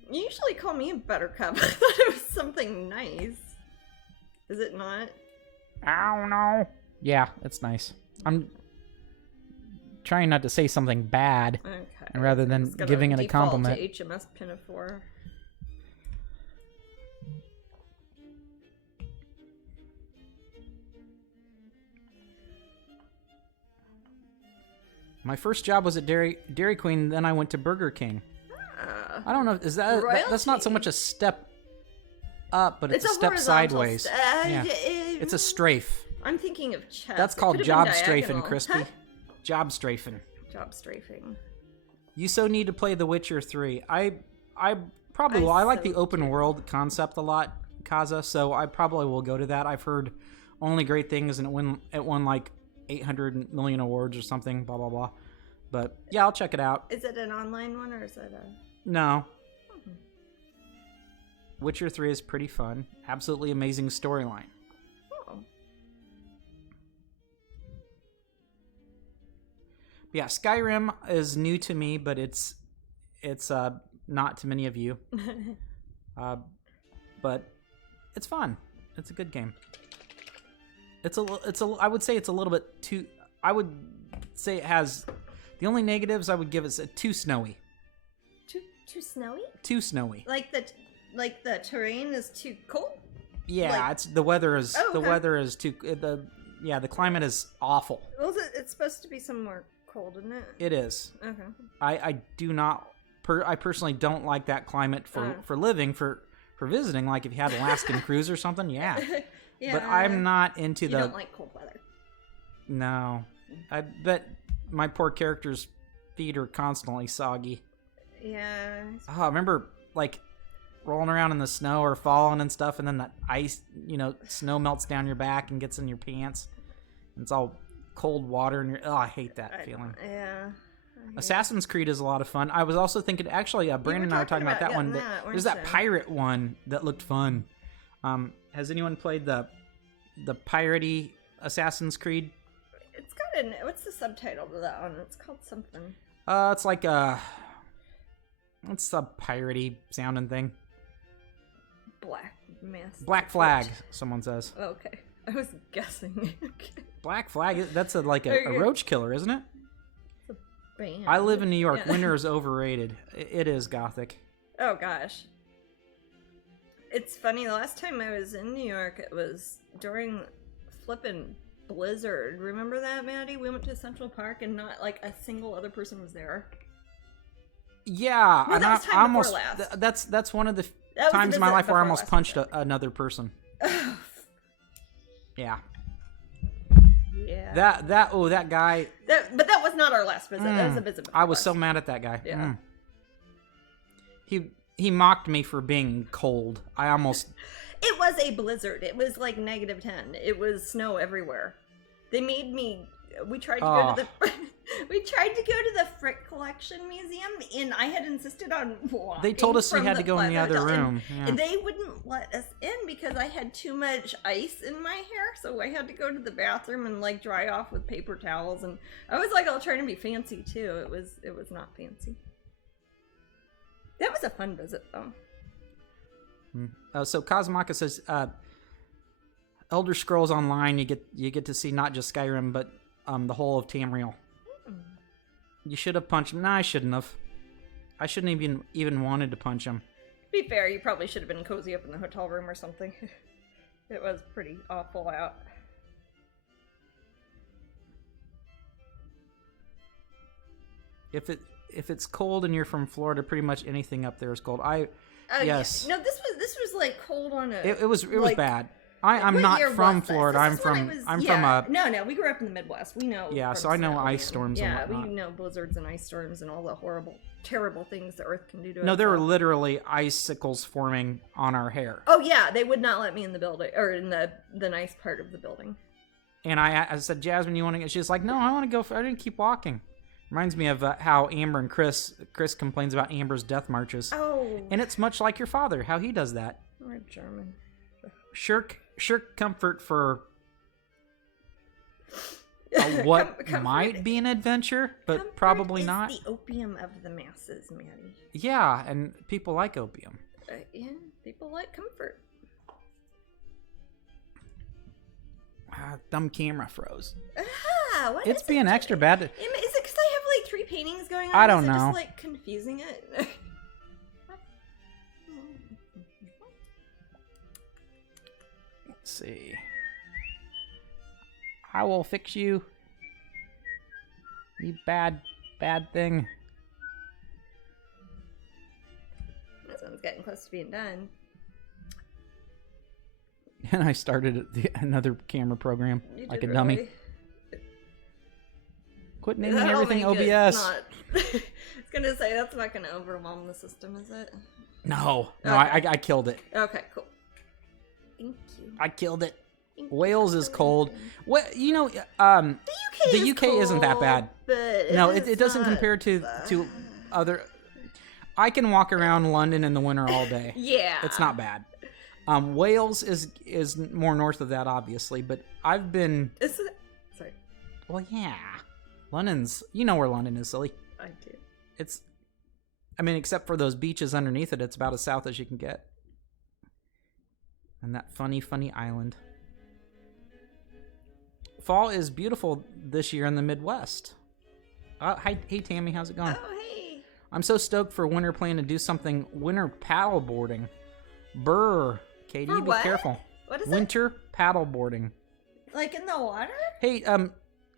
You usually call me a buttercup. I thought it was something nice. Is it not? I don't know. Yeah, it's nice. I'm trying not to say something bad, and rather than giving it a compliment. To HMS Pinafore. My first job was at Dairy Queen, then I went to Burger King. I don't know, is that's not so much a step up, but it's a step sideways. Yeah. It's a strafe. I'm thinking of chest. That's called job strafing, Crispy. Huh? Job strafing. Job strafing. You so need to play The Witcher 3. I probably will. I like the open world concept a lot, Kaza, so I probably will go to that. I've heard only great things, and it won like 800 million awards or something, blah, blah, blah. But, yeah, I'll check it out. Is it an online one, or is it a... No. Witcher 3 is pretty fun. Absolutely amazing storyline. Oh. Yeah, Skyrim is new to me, but it's not to many of you. But it's fun. It's a good game. I would say it's a little bit too. I would say it has the only negatives I would give is too snowy. Too snowy? Too snowy. Like the terrain is too cold? Yeah, the weather is too the climate is awful. Well, it's supposed to be somewhere cold, isn't it? It is. Okay. I do not I personally don't like that climate for living for visiting, like if you had an Alaskan cruise or something, yeah. Yeah. But I'm not into You don't like cold weather. No. I bet my poor character's feet are constantly soggy. Yeah. Oh, I remember like rolling around in the snow or falling and stuff, and then that ice, snow melts down your back and gets in your pants. And it's all cold water, and I hate that feeling. Yeah. Assassin's Creed is a lot of fun. I was also thinking, actually, Brandon and I were talking about that one. There's that pirate one that looked fun. Has anyone played the piratey Assassin's Creed? It's got what's the subtitle to that one? It's called something. It's like what's the piratey sounding thing? Black Flag, someone says. Okay. I was guessing. Black Flag, that's a roach killer, isn't it? It's a band. I live in New York. Yeah. Winter is overrated. It is gothic. Oh, gosh. It's funny, the last time I was in New York, it was during flippin' blizzard. Remember that, Maddie? We went to Central Park and not like a single other person was there. Yeah, No, and that was time I almost before last. that's one of the That was times the in my visit life where I before almost last punched visit. another person. Yeah. Yeah. That guy. But that was not our last visit. That was a visit before I was last. so mad at that guy. Yeah. He mocked me for being cold. I almost. It was a blizzard. It was like -10. It was snow everywhere. They made me. We tried to go to the. We tried to go to the Frick Collection Museum, and I had insisted on walking. They told us we had to go in the other Hotel, room. and they wouldn't let us in because I had too much ice in my hair, so I had to go to the bathroom and like dry off with paper towels. And I was like, all trying to be fancy too. It was not fancy. That was a fun visit, though. So Kazumaka says, Elder Scrolls Online, you get to see not just Skyrim, but the whole of Tamriel. You should have punched him. No, I shouldn't have. I shouldn't even wanted to punch him. To be fair, you probably should have been cozy up in the hotel room or something. It was pretty awful out. If it's cold and you're from Florida, pretty much anything up there is cold. Yes. Yeah. No, this was like cold on a. It was like, bad. I'm not from Florida. I'm from No, we grew up in the Midwest. We know. Yeah, so I know ice storms. Yeah, and whatnot. we know blizzards and ice storms and all the horrible, terrible things the Earth can do to us. No, there were literally icicles forming on our hair. Oh yeah, they would not let me in the building or in the nice part of the building. And I said, Jasmine, you want to go? She's like, no, I want to go. I didn't keep walking. Reminds me of how Amber and Chris complains about Amber's death marches. Oh. And it's much like your father, how he does that. We're German. Shirk comfort for what might be an adventure, but comfort probably is not. The opium of the masses, Maddie. Yeah, and people like opium. Yeah, people like comfort. Dumb camera froze. What it's is being it? extra bad. Is it because I have like 3 paintings going on? I don't is it know. Just like confusing it. Let's see. I will fix you. You bad thing. This one's getting close to being done. And I started another camera program like a dummy. Quit naming everything OBS. I was gonna say that's not gonna overwhelm the system, is it? No, Okay. I killed it. Okay, cool. Thank you. I killed it. Thank you Wales for is the cold. information. What The UK isn't that bad. But No, it doesn't not compare to bad. other. I can walk around London in the winter all day. Yeah, It's not bad. Wales is more north of that, obviously, but I've been. Sorry, Well, yeah, London's. You know where London is, silly. I do. It's. I mean, except for those beaches underneath it, it's about as south as you can get. And that funny island. Fall is beautiful this year in the Midwest. Hey Tammy, how's it going? Oh, hey. I'm so stoked for winter plan to do something winter paddle boarding. Brr. Katie, For be what? careful. What is Winter paddle boarding. it? Like in the water? Hey,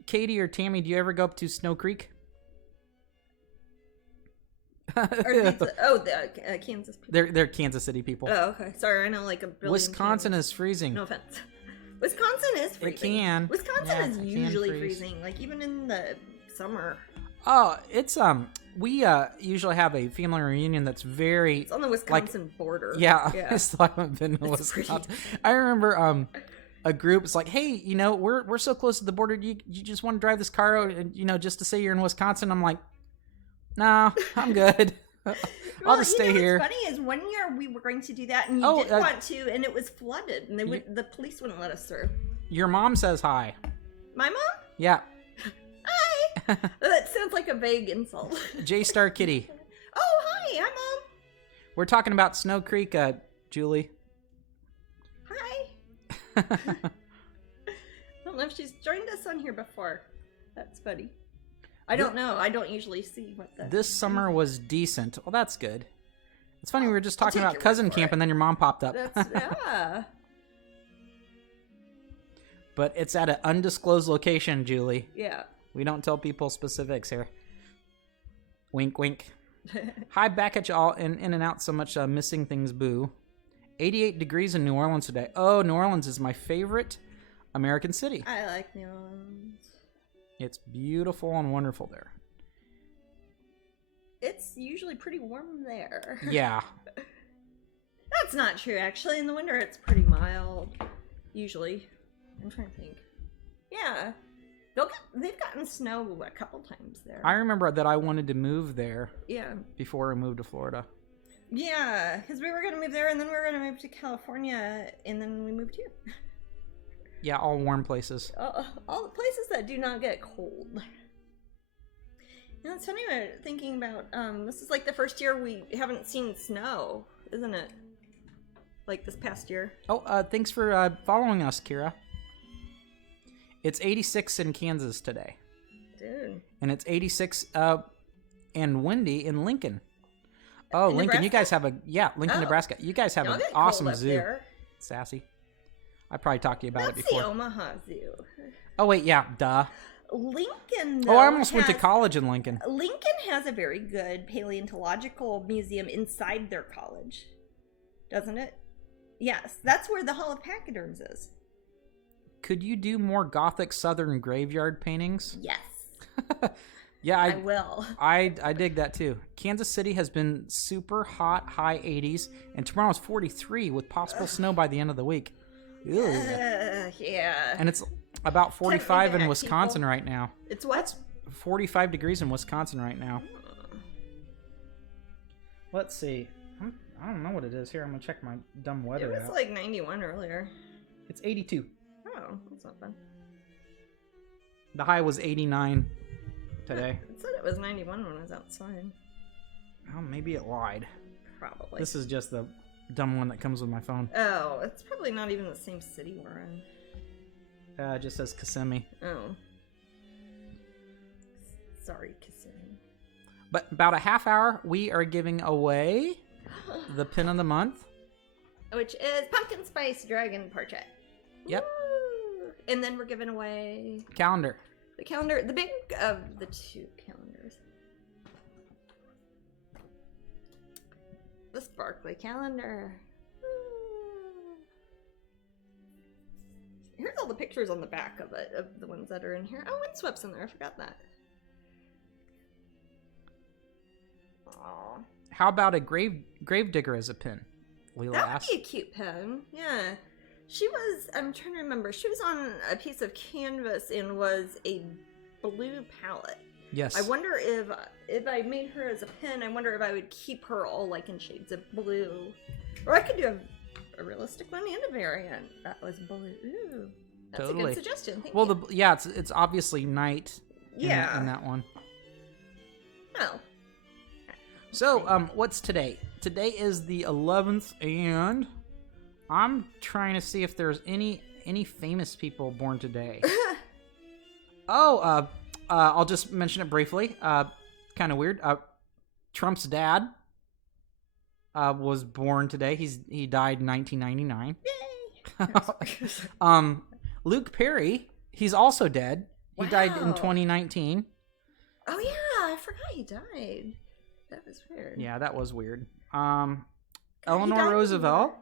Katie or Tammy, do you ever go up to Snow Creek? The Kansas people. They're Kansas City people. Oh, okay. Sorry, I know like a billion. Wisconsin Kansas. is freezing. No offense. Wisconsin is freezing. It can. Wisconsin Yeah, is it can usually freeze. freezing, like even in the summer. Oh, it's we usually have a family reunion that's very It's on the Wisconsin border. yeah. Yeah. I still haven't been to It's Wisconsin. pretty. I remember a group's like, hey, we're so close to the border. You just want to drive this car out, and just to say you're in Wisconsin. I'm like, nah, I'm good. I'll just stay here. What's funny is 1 year we were going to do that, and you Oh, didn't want to, and it was flooded, and the police wouldn't let us through. Your mom says hi. My mom? Yeah. Hi. That sounds like a vague insult. J Star Kitty. Oh, hi, Mom. We're talking about Snow Creek, Julie. Hi. I don't know if she's joined us on here before. That's funny. I don't know. I don't usually see what the... This summer was decent. Well, that's good. It's funny, we were just talking take about your cousin word for camp, it. and then your mom popped up. That's, yeah. But it's at an undisclosed location, Julie. Yeah. We don't tell people specifics here. Wink, wink. Hi, back at y'all. In and out so much. Missing things, boo. 88 degrees in New Orleans today. Oh, New Orleans is my favorite American city. I like New Orleans. It's beautiful and wonderful there. It's usually pretty warm there. Yeah. That's not true, actually. In the winter, it's pretty mild. Usually. I'm trying to think. Yeah. They've gotten snow a couple times there. I remember that I wanted to move there. Yeah. Before I moved to Florida. Yeah, because we were going to move there, and then we were going to move to California, and then we moved here. Yeah, all warm places. All the places that do not get cold. You know, it's funny thinking about, this is like the first year we haven't seen snow, isn't it? Like this past year. Oh, thanks for following us, Kira. It's 86 in Kansas today. Dude. And it's 86 and windy in Lincoln. Oh, in Lincoln, Nebraska? you guys have Lincoln, Nebraska. You guys have an awesome zoo. There. Sassy. I probably talked to you about it That's before. the Omaha Zoo. Oh, wait, yeah, duh. Lincoln, though, Oh, I almost went to college in Lincoln. Lincoln has a very good paleontological museum inside their college. Doesn't it? Yes, that's where the Hall of Pachyderms is. Could you do more Gothic Southern graveyard paintings? Yes. Yeah, I will. I dig that too. Kansas City has been super hot, high 80s, and tomorrow's 43 with possible snow by the end of the week. Yeah. And it's about 45 in Wisconsin right now. It's what? 45 degrees in Wisconsin right now. Let's see. I don't know what it is here. I'm going to check my dumb weather It was out. like 91 earlier. It's 82. Oh, that's not bad. The high was 89 today. It said it was 91 when I was outside. Oh, maybe it lied. Probably. This is just the dumb one that comes with my phone. Oh, it's probably not even the same city we're in. It just says Kissimmee. Oh. Sorry, Kissimmee. But about a half hour, we are giving away the pin of the month. Which is Pumpkin Spice Dragon Portrait. Yep. Woo! And then we're giving away Calendar. the calendar, the big of the two calendars. The sparkly calendar. Woo! Here's all the pictures on the back of it, of the ones that are in here. Oh, Windsweep's in there. I forgot that. Aww. How about a gravedigger as a pin? Leela That would asked. be a cute pen. Yeah. She was, I'm trying to remember, she was on a piece of canvas and was a blue palette. Yes. I wonder if I made her as a pen, I wonder if I would keep her all like in shades of blue. Or I could do a realistic one and a variant that was blue. Ooh, that's Totally. a good suggestion. Thank Well, you. it's obviously night. Yeah. In that one. Oh. So, what's today? Today is the 11th, and I'm trying to see if there's any famous people born today. I'll just mention it briefly. Kind of weird. Trump's dad was born today. He died in 1999. Yay! Luke Perry, he's also dead. He died in Wow. 2019. Oh yeah, I forgot he died. That was weird. Yeah, that was weird. He died Eleanor in Roosevelt.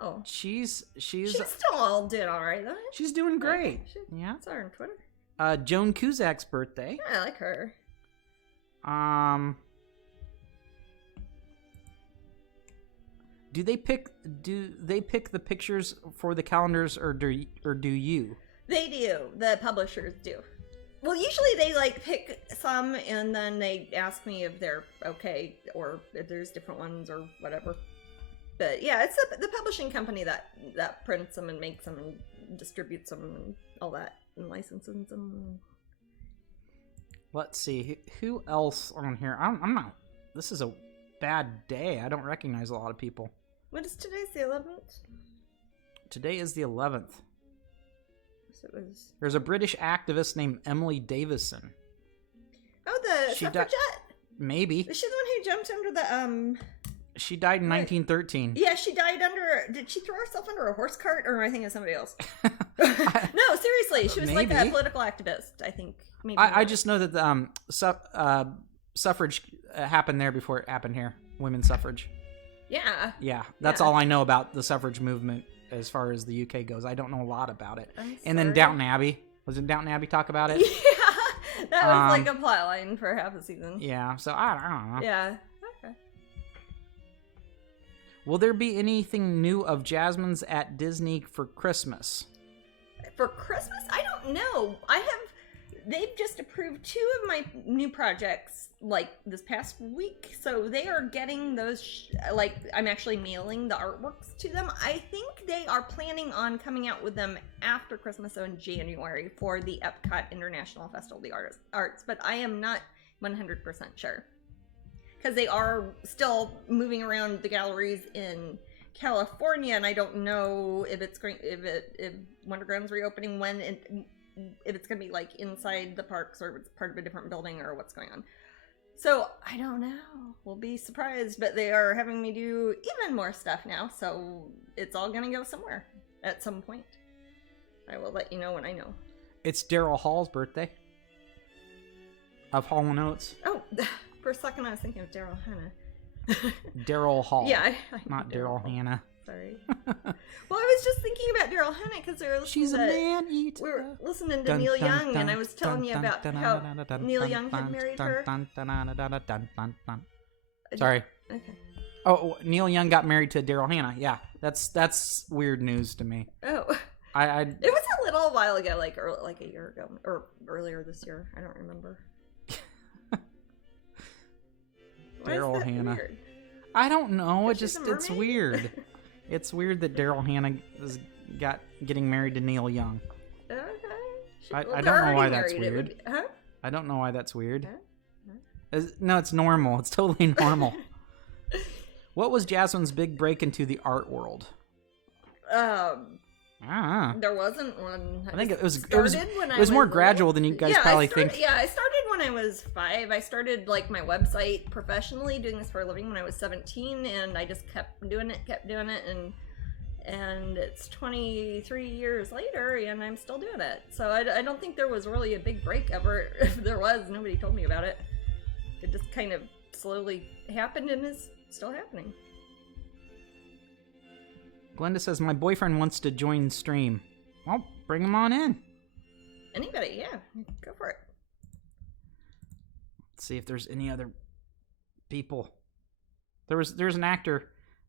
Oh. She's She's still all doing alright though. she's doing great. Yeah. Saw her on Twitter. Joan Cusack's birthday. Yeah, I like her. Do they pick the pictures for the calendars, or do you? They do. The publishers do. Well, usually they like pick some and then they ask me if they're okay or if there's different ones or whatever. But yeah, it's the publishing company that prints them and makes them and distributes them and all that and licenses them. Let's see who else on here. I'm not. This is a bad day. I don't recognize a lot of people. What is today's the 11th? Today is the 11th. So it was. There's a British activist named Emily Davison. Oh, the She suffragette. Maybe Is she the one who jumped under the she died in Right. 1913. Yeah, she died under. Did she throw herself under a horse cart, or am I thinking of somebody else? No, seriously, she was like a Maybe. political activist. I think. Maybe I not. just know that suffrage happened there before it happened here. Women's suffrage. Yeah. Yeah, that's all I know about the suffrage movement as far as the UK goes. I don't know a lot about it. And then Downton Abbey. Was it Downton Abbey talk about it? Yeah, that was like a plot line for half a season. Yeah, so I don't know. Yeah. Okay. Will there be anything new of Jasmine's at Disney for Christmas? For Christmas? I don't know. They've just approved 2 of my new projects, like, this past week. So they are getting those, I'm actually mailing the artworks to them. I think they are planning on coming out with them after Christmas, so in January, for the Epcot International Festival of the Arts. But I am not 100% sure. Because they are still moving around the galleries in California, and I don't know if if Wonderground's reopening if it's going to be like inside the parks or if it's part of a different building or what's going on. So I don't know. We'll be surprised, but they are having me do even more stuff now. So it's all going to go somewhere at some point. I will let you know when I know. It's Daryl Hall's birthday. Of Hall & Oates. Oh, for a second I was thinking of Daryl Hannah. Daryl Hall. Yeah. Not Daryl Hannah. Sorry. Well, I was just thinking about Daryl Hannah because we were listening She's a man-eater. We were listening to Neil Young, and I was telling you about how Neil Young had married her. Sorry. Okay. Oh, Neil Young got married to Daryl Hannah. Yeah, that's weird news to me. Oh. It was a little while ago, like a year ago, or earlier this year. I don't remember. Daryl Hannah. Weird? I don't know. It's weird. It's weird that Daryl Hannah is getting married to Neil Young. Okay. I don't know why that's weird. Huh? I don't know why that's weird. Huh? No, it's normal. It's totally normal. What was Jasmine's big break into the art world? There wasn't one. I think it was more gradual than you guys probably think. Yeah, I started when I was 5. I started like my website professionally, doing this for a living when I was 17, and I just kept doing it, and it's 23 years later, and I'm still doing it. So I don't think there was really a big break ever. If there was, nobody told me about it. It just kind of slowly happened and is still happening. Glenda says, my boyfriend wants to join stream. Well, bring him on in. Anybody, yeah. Go for it. Let's see if there's any other people. There's an actor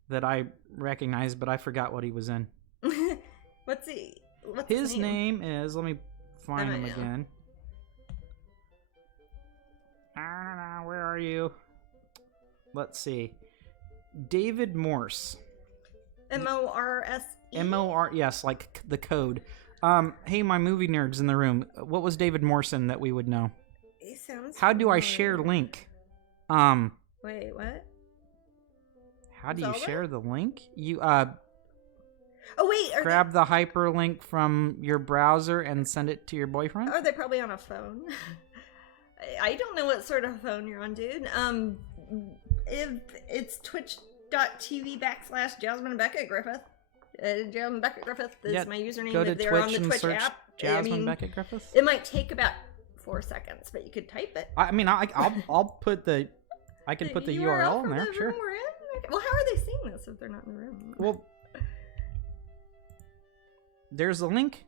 that I recognize, but I forgot what he was in. What's his name is, let me find him again. I don't know, where are you? Let's see. David Morse. M-O-R-S-E? M-O-R, yes, like the code. Hey, my movie nerds in the room. What was David Morrison that we would know? He sounds How do I share link? Wait, what? How do you share the link? You, Oh, wait. grab the hyperlink from your browser and send it to your boyfriend? Are they probably on a phone? I don't know what sort of phone you're on, dude. If it's twitch.tv/Jasmine Becket-Griffith. Jasmine Becket-Griffith is my username. Go to if they're Twitch on the and Twitch search app. Jasmine Becket-Griffith. It might take about 4 seconds, but you could type it. I'll put the put the URL in there. Sure. We're in? Okay. Well, how are they seeing this if they're not in the room? Well, there's a link.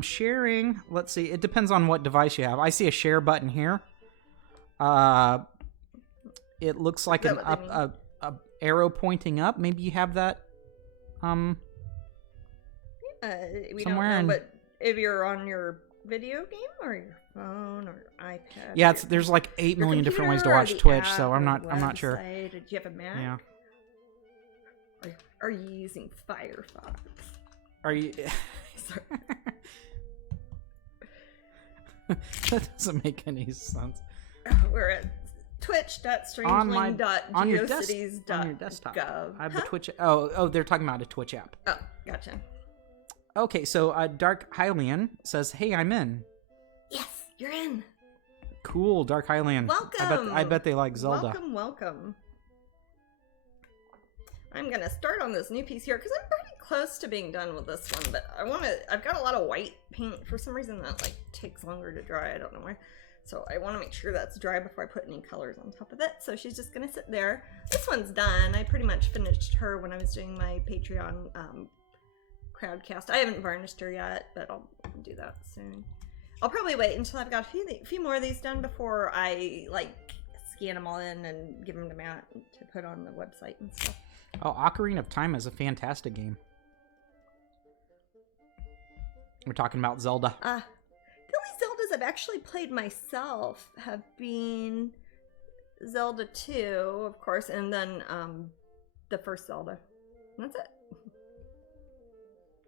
Sharing. Let's see. It depends on what device you have. I see a share button here. It looks like a arrow pointing up. Maybe you have that. We somewhere. Don't know, but if you're on your video game or your phone or your iPad. Yeah, there's like 8 million different ways to watch Twitch, so I'm not sure. Do you have a Mac? Yeah. Are you using Firefox? Are you? Sorry. That doesn't make any sense. We're at twitch.strangeling.geocities.gov. On your desktop. I have the Twitch. Oh, they're talking about a Twitch app. Oh, gotcha. Okay, so Dark Hylian says, "Hey, I'm in." Yes, you're in. Cool, Dark Hylian. Welcome. I bet they like Zelda. Welcome. I'm gonna start on this new piece here because I'm pretty close to being done with this one, but I've got a lot of white paint. For some reason that like takes longer to dry. I don't know why. So I want to make sure that's dry before I put any colors on top of it. So she's just going to sit there. This one's done. I pretty much finished her when I was doing my Patreon crowdcast. I haven't varnished her yet, but I'll do that soon. I'll probably wait until I've got a few more of these done before I like scan them all in and give them to Matt to put on the website and stuff. Oh, Ocarina of Time is a fantastic game. We're talking about Zelda. The only Zeldas I've actually played myself have been Zelda 2, of course, and then the first Zelda. And that's it.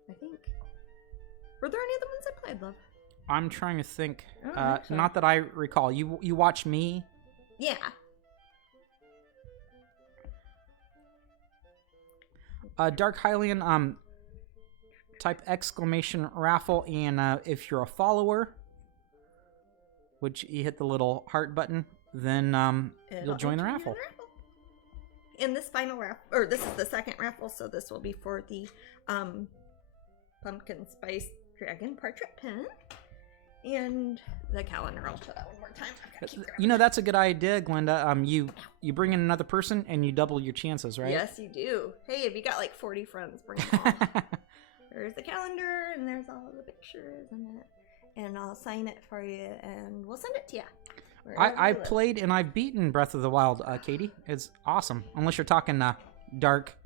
I think. Were there any other ones I played, love? I'm trying to think. So. Not that I recall. You watched me? Yeah. Dark Hylian, type exclamation raffle, and if you're a follower, which you hit the little heart button, then you'll join the raffle. And this final raffle, or this is the second raffle, so this will be for the pumpkin spice dragon portrait pen and the calendar. I'll show that one more time. You know, that's a good idea, Glenda. You bring in another person and you double your chances, right? Yes, you do. Hey, if you got like 40 friends, bring them all. There's the calendar and there's all of the pictures in it. And I'll sign it for you and we'll send it to you. I played and I've beaten Breath of the Wild, Katie. It's awesome. Unless you're talking Dark.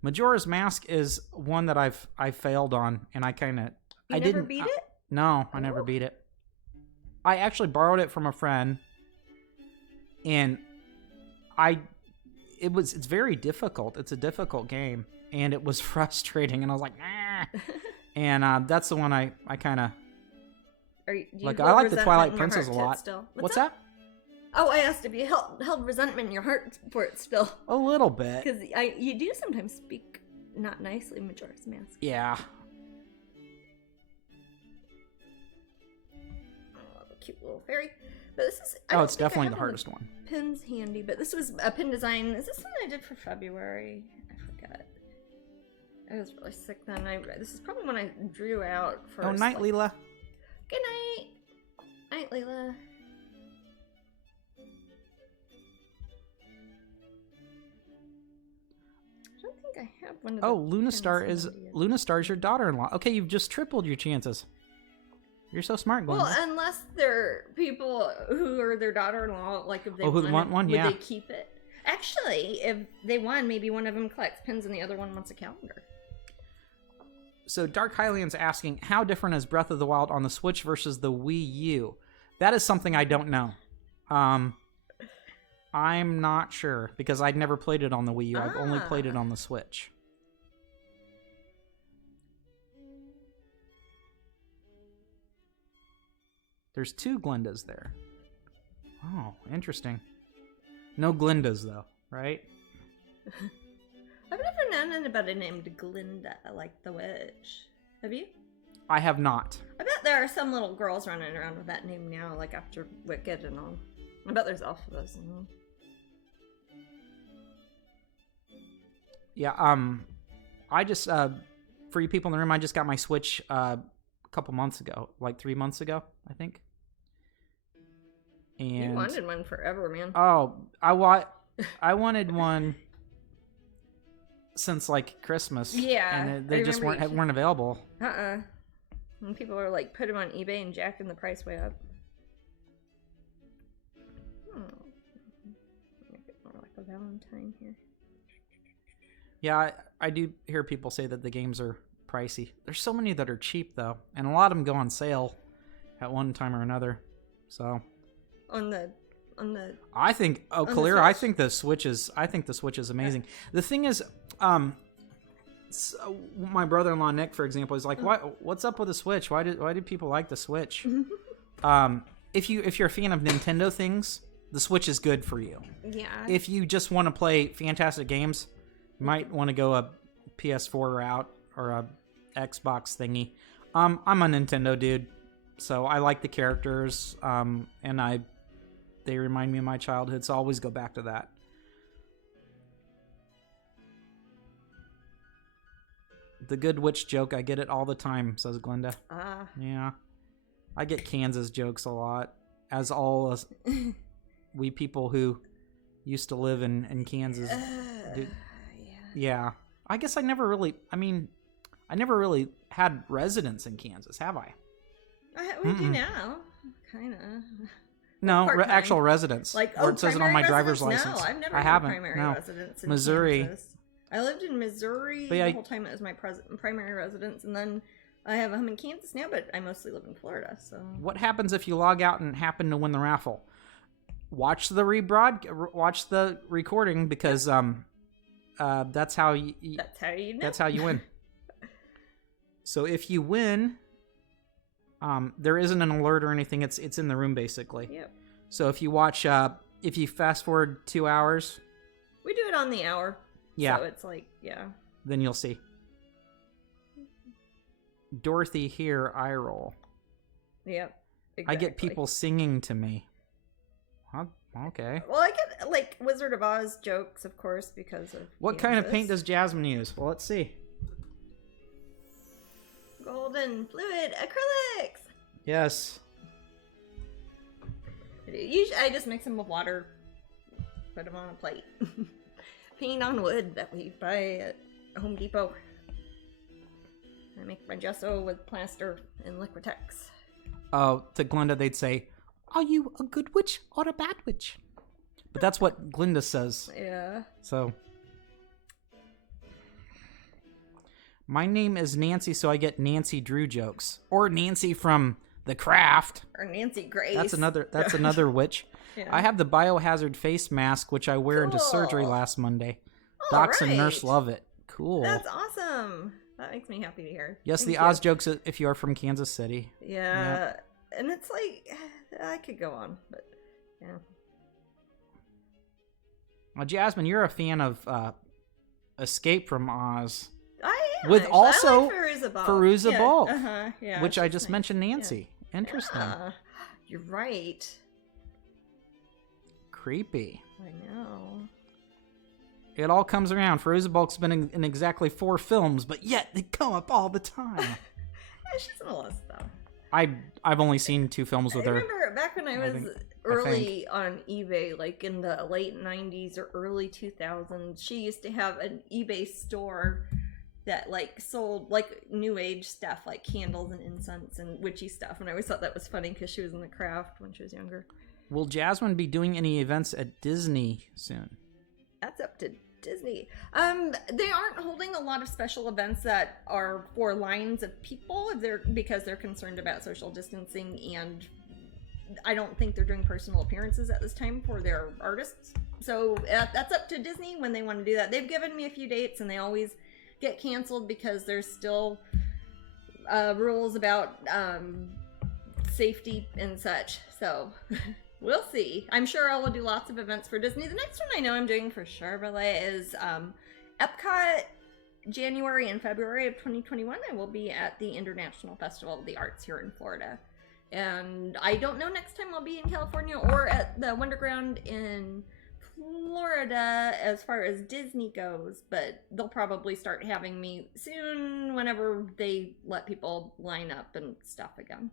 Majora's Mask is one that I failed on, and I didn't beat it? No, I never beat it. I actually borrowed it from a friend, and it's very difficult. It's a difficult game, and it was frustrating, and I was like, nah. And that's the one I kind of like. I like the Twilight Princess a lot. What's that? Oh, I asked if you held resentment in your heart for it still. A little bit. Because you do sometimes speak not nicely, Majora's Mask. Yeah. Oh, the cute little fairy. But this is... it's definitely the hardest one. Pin's handy, but this was a pin design. Is this one I did for February? I forgot. I was really sick then. This is probably when I drew out first. Oh, night, Leela. Good night. Night, Leela. I have one of Lunastar is your daughter-in-law. Okay, you've just tripled your chances. You're so smart, Glenn. Well, unless they're people who are their daughter-in-law, like if they want one, would they keep it? Actually, if they won, maybe one of them collects pins and the other one wants a calendar. So Dark Hylian's asking, how different is Breath of the Wild on the Switch versus the Wii U? That is something I don't know. I'm not sure, because I'd never played it on the Wii U. I've only played it on the Switch. There's 2 Glendas there. Oh, interesting. No Glendas, though, right? I've never known anybody named Glinda like the witch. Have you? I have not. I bet there are some little girls running around with that name now, like after Wicked and all. I bet there's alphabets in them. Yeah, I just, for you people in the room, I just got my Switch a couple months ago, like 3 months ago, I think. And you wanted one forever, man. Oh, I wanted one since like Christmas. Yeah, and they just weren't available. And people are like put them on eBay and jacking the price way up. More like a Valentine here. Yeah, I do hear people say that the games are pricey. There's so many that are cheap though, and a lot of them go on sale at one time or another. So on the I think Kalir, I think the Switch is amazing. Yeah. The thing is, so my brother-in-law Nick, for example, is like, what's up with the Switch? Why do people like the Switch? If you're a fan of Nintendo things, the Switch is good for you. Yeah. If you just want to play fantastic games, you might want to go a PS4 route or a Xbox thingy. I'm a Nintendo dude, so I like the characters, and they remind me of my childhood, so I always go back to that. The good witch joke, I get it all the time, says Glenda. Yeah. I get Kansas jokes a lot, as all us, we people who used to live in Kansas. Yeah. I guess I never really had residence in Kansas, have I? We do now, kind of. No, actual residence. Like, or it says it on my driver's license. No, I've never I had haven't. primary No. residence in Missouri. Kansas. I lived in Missouri the whole time it was my primary residence, and then I have a home in Kansas now, but I mostly live in Florida. So what happens if you log out and happen to win the raffle? Watch the recording because that's how you know. That's how you win. So if you win, there isn't an alert or anything. It's in the room basically. Yep. So if you watch, if you fast forward 2 hours, we do it on the hour. Yeah. So it's like, yeah. Then you'll see. Dorothy here, eye roll. Yep. Exactly. I get people singing to me. Huh? Okay. Well, I get like Wizard of Oz jokes, of course, because of what kind of paint does Jasmine use? Well, let's see. Golden fluid acrylics. Yes. Usually, I just mix them with water, put them on a plate. Paint on wood that we buy at Home Depot. I make my gesso with plaster and Liquitex. Oh, to Glenda they'd say, "Are you a good witch or a bad witch?" But that's what Glenda says. Yeah. So, my name is Nancy, so I get Nancy Drew jokes, or Nancy from The Craft, or Nancy Grace. That's another witch. Yeah. I have the biohazard face mask, which I wear into surgery last Monday. Docs and nurse love it. Cool. That's awesome. That makes me happy to hear. Yes, Thank the you. Oz jokes if you are from Kansas City. Yeah. Yep. And it's like, I could go on, but yeah. Well, Jasmine, you're a fan of Escape from Oz. I am. With actually. also I like Feruza Balk, yeah, which I just mentioned Nancy. Yeah. Interesting. Yeah, you're right. Creepy. I know. It all comes around. Feruza Balk's been in exactly 4 films, but yet they come up all the time. She's in a lot of stuff. I've only seen 2 films with her. I remember back when I was early on eBay, like in the late 90s or early 2000s, she used to have an eBay store that like sold like new age stuff, like candles and incense and witchy stuff. And I always thought that was funny because she was in the craft when she was younger. Will Jasmine be doing any events at Disney soon? That's up to Disney. They aren't holding a lot of special events that are for lines of people because they're concerned about social distancing, and I don't think they're doing personal appearances at this time for their artists. So that's up to Disney when they want to do that. They've given me a few dates, and they always get canceled because there's still rules about safety and such. So we'll see. I'm sure I will do lots of events for Disney. The next one I know I'm doing for Chevrolet is Epcot. January and February of 2021, I will be at the International Festival of the Arts here in Florida. And I don't know next time I'll be in California or at the Wonderground in Florida as far as Disney goes, but they'll probably start having me soon whenever they let people line up and stuff again.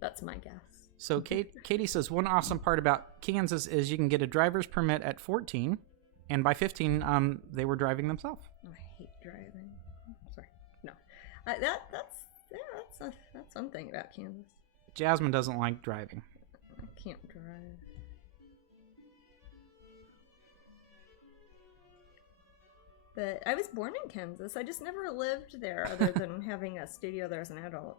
That's my guess. So Katie says, one awesome part about Kansas is you can get a driver's permit at 14, and by 15, they were driving themselves. I hate driving. Sorry. No. That's one thing about Kansas. Jasmine doesn't like driving. I can't drive. But I was born in Kansas. I just never lived there other than having a studio there as an adult.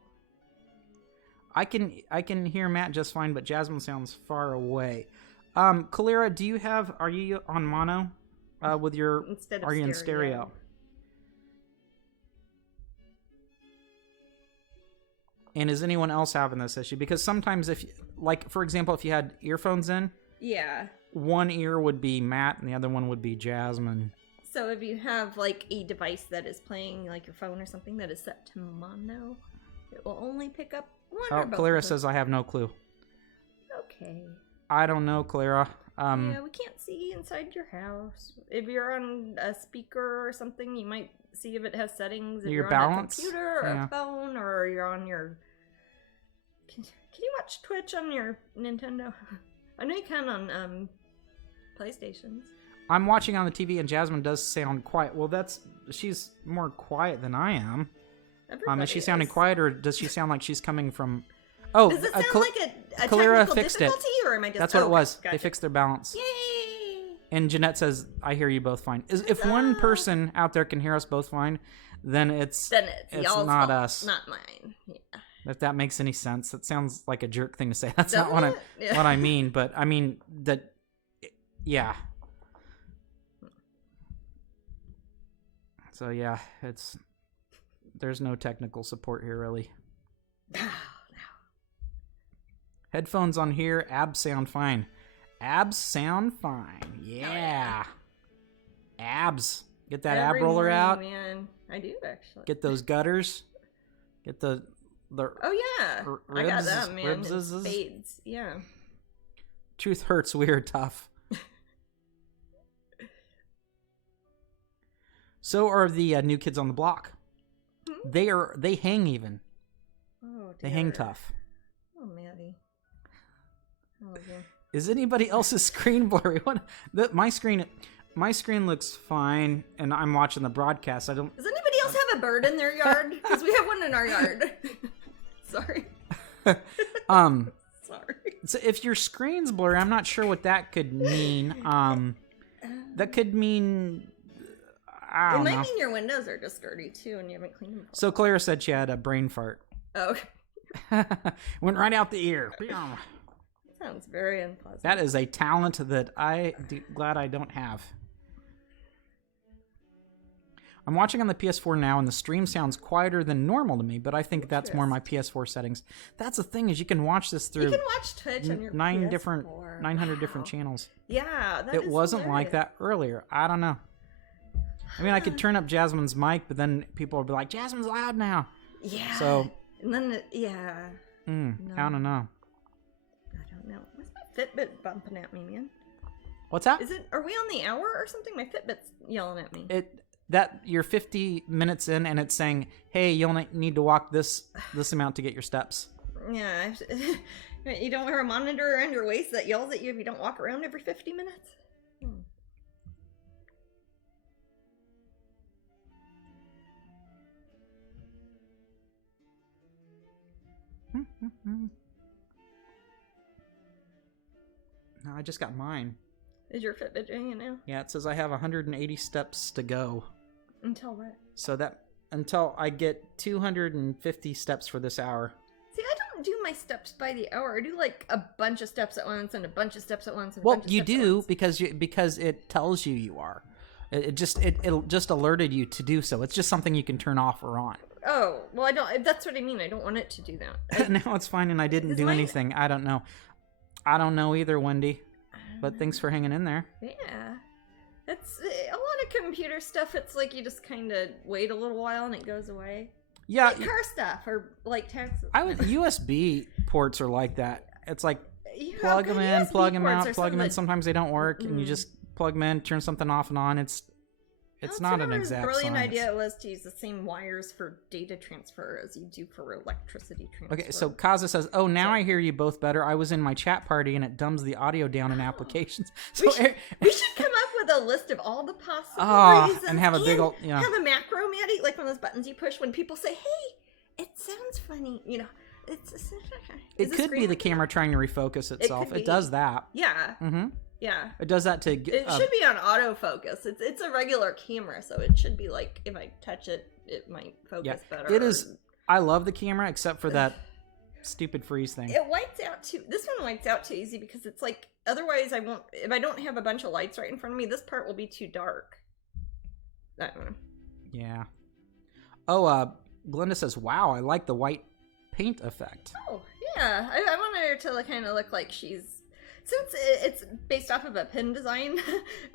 I can hear Matt just fine, but Jasmine sounds far away. Kalira, are you on mono with your, instead of are you in stereo? And is anyone else having this issue? Because sometimes for example, if you had earphones in, yeah, one ear would be Matt and the other one would be Jasmine. So if you have like a device that is playing like your phone or something that is set to mono, it will only pick up one or both. Clara says I have no clue. Okay. I don't know, Clara. Yeah, we can't see inside your house. If you're on a speaker or something, you might see if it has settings. If Your you're balance? on a computer or a phone, or you're on your. Can you watch Twitch on your Nintendo? I know you can on PlayStations. I'm watching on the TV, and Jasmine does sound quiet. Well, she's more quiet than I am. Is she sounding quiet, or does she sound like she's coming from? Oh, does it sound like a Kalira technical fixed difficulty, it. or am I just? That's what it was. Gotcha. They fixed their balance. Yay! And Jeanette says, "I hear you both fine." If one person out there can hear us both fine, then it's y'all's not fault, us, not mine. Yeah. If that makes any sense. That sounds like a jerk thing to say. That's not Doesn't what it? what I mean. But I mean that. Yeah. So yeah, there's no technical support here really. No. Headphones on here, abs sound fine. Abs sound fine. Yeah. Abs. Get that ab roller morning, out. Man, I do actually. Get those gutters. Get the Oh yeah. I got them, man. Spades. Yeah. Truth hurts. We are tough. So are the New Kids on the Block. They hang even. Oh, dear. They hang tough. Oh, Maddie. Oh, dear. Is anybody else's screen blurry? My screen looks fine, and I'm watching the broadcast. Does anybody else have a bird in their yard? Because we have one in our yard. Sorry. Sorry. So if your screen's blurry, I'm not sure what that could mean. That could mean. I don't know. It might mean your windows are just dirty too, and you haven't cleaned them. So Clara said she had a brain fart. Oh, okay. Went right out the ear. Sounds very unpleasant. That is a talent that glad I don't have. I'm watching on the PS4 now, and the stream sounds quieter than normal to me, but I think that's more my PS4 settings. That's the thing, is you can watch this through. You can watch Twitch on your 900 different channels. Yeah, it wasn't hilarious. like that earlier. I don't know. I mean, I could turn up Jasmine's mic, but then people would be like, "Jasmine's loud now." Yeah. So. And then, no. I don't know. I don't know. What's my Fitbit bumping at me, man? What's that? Are we on the hour or something? My Fitbit's yelling at me. You're 50 minutes in, and it's saying, "Hey, you'll need to walk this amount to get your steps." Yeah. You don't wear a monitor around your waist that yells at you if you don't walk around every 50 minutes? No, I just got mine. Is your Fitbit doing it now? Yeah, it says I have 180 steps to go. Until what? So until I get 250 steps for this hour. See, I don't do my steps by the hour. I do like a bunch of steps at once and a bunch of steps at once. And well, you do because it tells you are. It just alerted you to do so. It's just something you can turn off or on. Oh, well, I don't. That's what I mean. I don't want it to do that. Now it's fine, and I didn't do anything. I don't know. I don't know either, Wendy. But thanks for hanging in there. Yeah. It's a lot of computer stuff. It's like you just kind of wait a little while and it goes away. Yeah. Like car stuff or like taxes. USB ports are like that. It's like plug them in, plug them out, plug them in. Sometimes they don't work, and you just plug them in, turn something off and on. It's not an exact brilliant science. idea it was to use the same wires for data transfer as you do for electricity transfer. Okay, so Kaza says, "Oh, now I hear you both better. I was in my chat party and it dumbs the audio down in applications." So we should come up with a list of all the possible reasons and have a big old, have a macro, Maddie, like one of those buttons you push when people say, "Hey, it sounds funny," It could be the camera trying to refocus itself. It does that. Yeah. Mm-hmm. Yeah. It does that to. It should be on autofocus. It's a regular camera, so it should be like if I touch it, it might focus better. It is. I love the camera except for that stupid freeze thing. It wipes out too. This one wipes out too easy because it's like otherwise I won't. If I don't have a bunch of lights right in front of me, this part will be too dark. That one. Yeah. Oh, Glenda says, "Wow, I like the white paint effect." Oh yeah, I want her to kind of look like she's. Since it's based off of a pin design,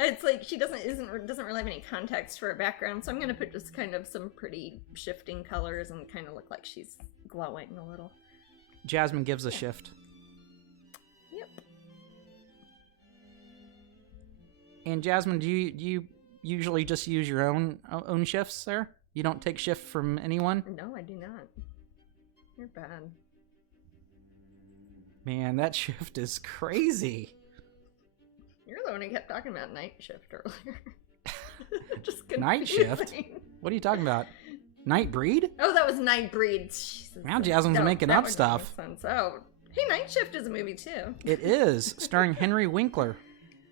it's like she doesn't really have any context for a background, so I'm gonna put just kind of some pretty shifting colors and kind of look like she's glowing a little. Jasmine gives a shift. Yep. And Jasmine, do you usually just use your own shifts there? You don't take shift from anyone? No, I do not. You're bad. Man, that shift is crazy. You're the one who kept talking about night shift earlier. Just night shift? What are you talking about? Night breed? Oh, that was Night Breed. Jesus. Now Jasmine's making up stuff. Oh, hey, Night Shift is a movie too. It is, starring Henry Winkler.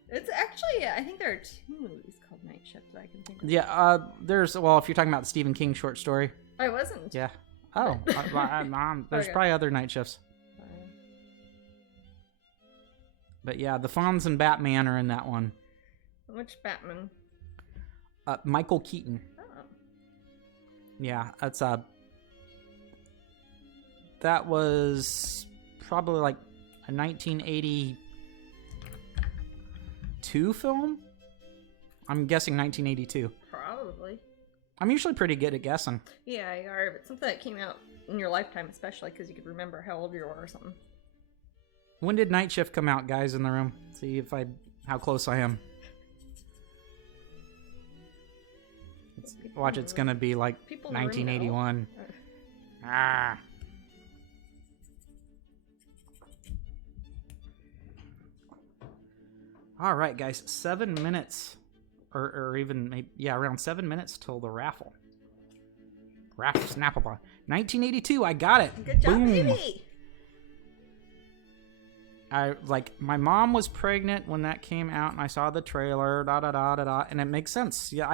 It's actually, I think there are 2 movies called Night Shift that I can think of. Yeah, if you're talking about the Stephen King short story. I wasn't. Yeah. Oh, there's probably other night shifts. But yeah, the Fonz and Batman are in that one. Which Batman? Michael Keaton. Oh. Yeah, that's that was probably like a 1982 film. I'm guessing 1982. Probably. I'm usually pretty good at guessing. Yeah, you are. If it's something that came out in your lifetime, especially because you could remember how old you were or something. When did Night Shift come out, guys in the room? See how close I am. Watch, it's gonna be like 1981. Ah. All right, guys, 7 minutes, or even maybe, around 7 minutes till the raffle. Snapple. 1982. I got it. Good job, Boom. baby. My mom was pregnant when that came out, and I saw the trailer, and it makes sense. Yeah,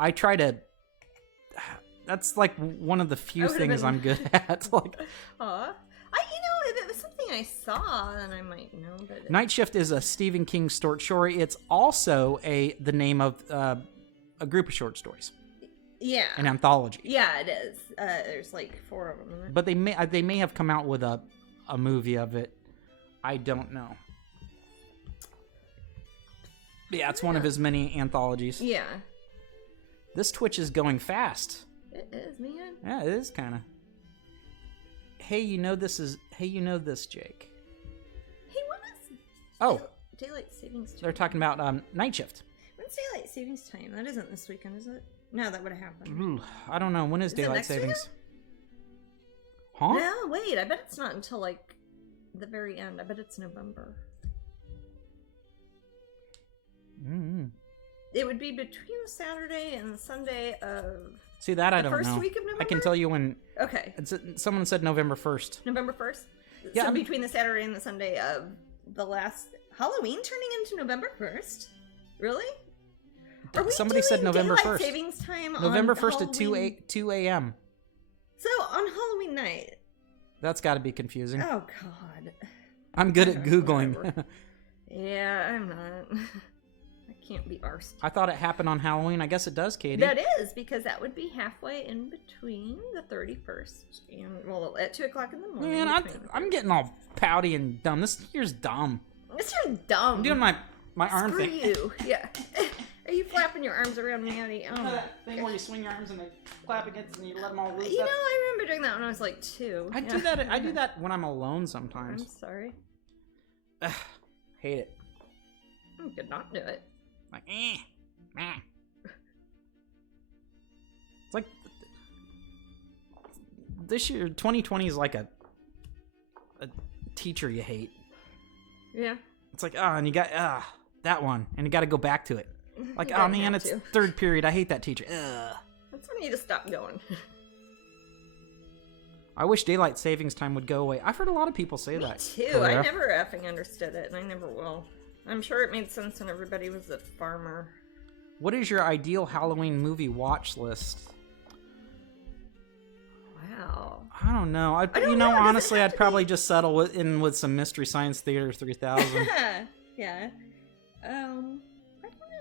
I try to. That's like one of the few things I'm good at. Like, if it was something I saw, then I might know. But Night Shift is a Stephen King short story. It's also the name of a group of short stories. Yeah, an anthology. Yeah, it is. There's like 4 of them in it. But they may have come out with a movie of it. I don't know. Yeah, it's one of his many anthologies. Yeah. This Twitch is going fast. It is, man. Yeah, it is kind of. Hey, you know this, Jake. Hey, what is... Oh. Daylight Savings Time. They're talking about Night Shift. When's Daylight Savings Time? That isn't this weekend, is it? No, that would have happened. Ooh, I don't know. When is Daylight Savings? Huh? No, wait. I bet it's not until, like, the very end. I bet it's November. Mm-hmm. It would be between the Saturday and the Sunday of... See, that I don't know. The first week of November? I can tell you when... Okay. Someone said November 1st. November 1st? Yeah. So between the Saturday and the Sunday of the last... Halloween turning into November 1st? Really? Somebody said November 1st. Savings time November on 1st Halloween? at 2 a.m. So on Halloween night. That's got to be confusing. Oh, God. I'm good at Googling. Yeah, I'm not. I can't be arsed. I thought it happened on Halloween. I guess it does, Katie. That is, because that would be halfway in between the 31st and, well, at 2 o'clock in the morning. Man, I'm getting all pouty and dumb. This year's dumb. This year's dumb. I'm doing my arm Screw thing. you. Yeah. Are you flapping your arms around me, Addie? Oh, you know that thing where you swing your arms and they clap against and you let them all loose? You know, I remember doing that when I was like 2. I do that when I'm alone sometimes. I'm sorry. Ugh, hate it. I could not do it. Like, meh. It's like this year, 2020 is like a teacher you hate. Yeah. It's like, and you got that one, and you got to go back to it. Like, oh man, it's third period. I hate that teacher. That's when you just stop going. I wish daylight savings time would go away. I've heard a lot of people say that. Me too. I never effing understood it, and I never will. I'm sure it made sense when everybody was a farmer. What is your ideal Halloween movie watch list? Wow. I don't know. Honestly, I'd probably just settle with some Mystery Science Theater 3000. Yeah. I don't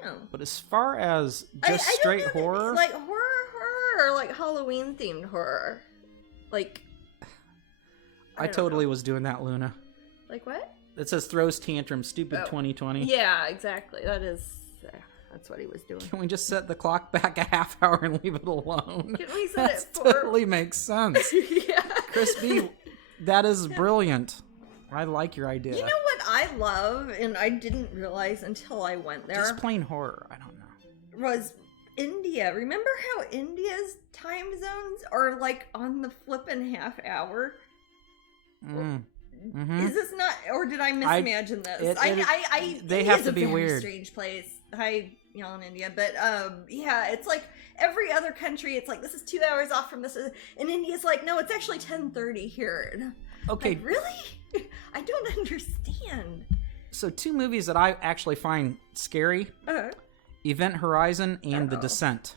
know. But as far as just straight horror, like horror, or like Halloween themed horror, like. I totally was doing that, Luna. Like what? It says throws tantrum, stupid 2020. Yeah, exactly. That's what he was doing. Can we just set the clock back a half hour and leave it alone? Can we set it for... totally makes sense. Yeah. Chris B, that is brilliant. I like your idea. You know what I love, and I didn't realize until I went there? Just plain horror. I don't know. was India. Remember how India's time zones are like on the flippin' half hour? Mm-hmm. Is this not, or did I misimagine this? They have to be weird. Strange place. Hi, y'all in India, but yeah, it's like every other country. It's like this is 2 hours off from this, and India's like, no, it's actually 10:30 here. And okay, like, really? I don't understand. So 2 movies that I actually find scary: Event Horizon and The Descent.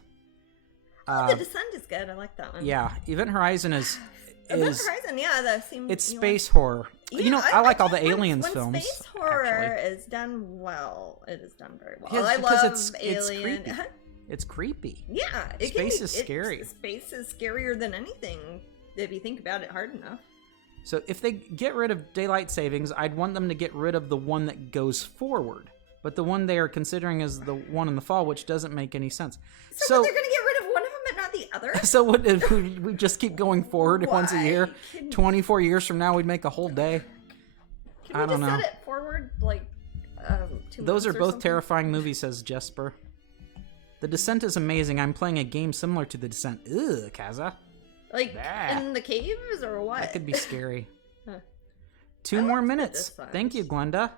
The Descent is good. I like that one. Yeah, Event Horizon is. Event Horizon, yeah, that seems. It's space horror. Yeah, I like all the when Aliens films. Space horror actually. is done well. It is done very well. Yes, I because love Alien. It's creepy. Yeah, Space is scary. Space is scarier than anything if you think about it hard enough. So if they get rid of daylight savings, I'd want them to get rid of the one that goes forward. But the one they are considering is the one in the fall, which doesn't make any sense. So they're going to get rid of one of them but not the other? So what if we just keep going forward once a year? 24 years from now, we'd make a whole day. I don't know. Set it forward like 2 Those are both something? terrifying movies, says Jesper. The Descent is amazing. I'm playing a game similar to The Descent. Ugh, Kaza. Like in the caves or what? That could be scary. 2 more minutes. Thank you, Glenda.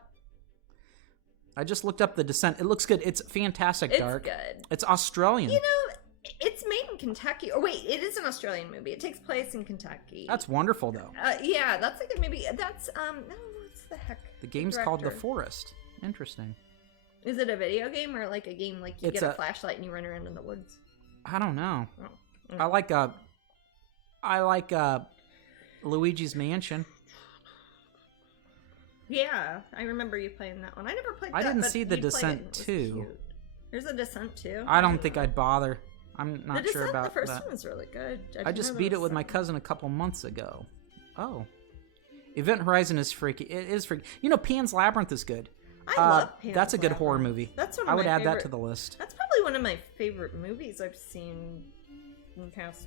I just looked up The Descent. It looks good. It's fantastic, Dark. It's good. It's Australian. You know, it's made in Kentucky. Oh, wait, it is an Australian movie. It takes place in Kentucky. That's wonderful, though. Yeah, that's a good movie. That's, no, what's the heck? The game's called The Forest. Interesting. Is it a video game or like a game like you get a flashlight and you run around in the woods? I don't know. Oh. I like Luigi's Mansion. Yeah, I remember you playing that one. I never played that. I didn't see The Descent 2. There's a Descent 2. I don't think I'd bother. I'm not sure about that. The first one was really good. I just beat it with my cousin a couple months ago. Oh. Event Horizon is freaky. It is freaky. You know, Pan's Labyrinth is good. I love Pan's That's a good Labyrinth. horror movie. That's one of I would my add favorite, that to the list. That's probably one of my favorite movies I've seen in the past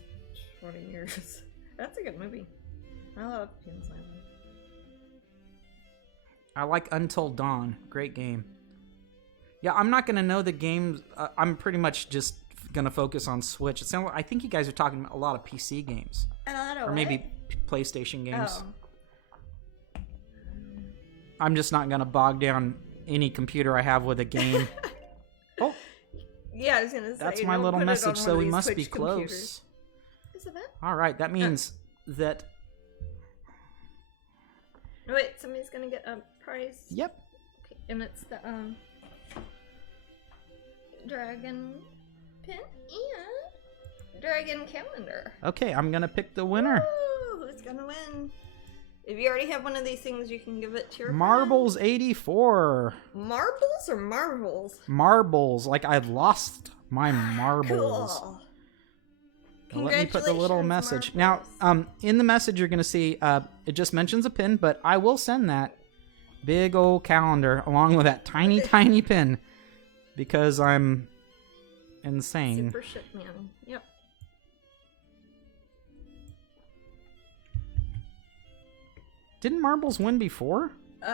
20 years. That's a good movie. I love Pan's Labyrinth. I like Until Dawn. Great game. Yeah, I'm not going to know the games. I'm pretty much just going to focus on Switch. I think you guys are talking about a lot of PC games. Or maybe PlayStation games. Oh. I'm just not going to bog down any computer I have with a game. Oh. Yeah, I was going to say. That's my little message, so we must be close. Is it that? All right, that means that... Oh, wait, somebody's going to get a prize? Yep. Okay, and it's the dragon pin and dragon calendar. Okay, I'm going to pick the winner. Ooh, who's going to win? If you already have one of these things, you can give it to your Marbles 84. Marbles or marbles? Marbles, like I lost my marbles. Cool. Let me put the little message. Marbles. Now, in the message you're going to see, it just mentions a pin, but I will send that big old calendar along with that tiny, tiny pin because I'm insane. Super shit, man. Yep. Didn't Marbles win before? They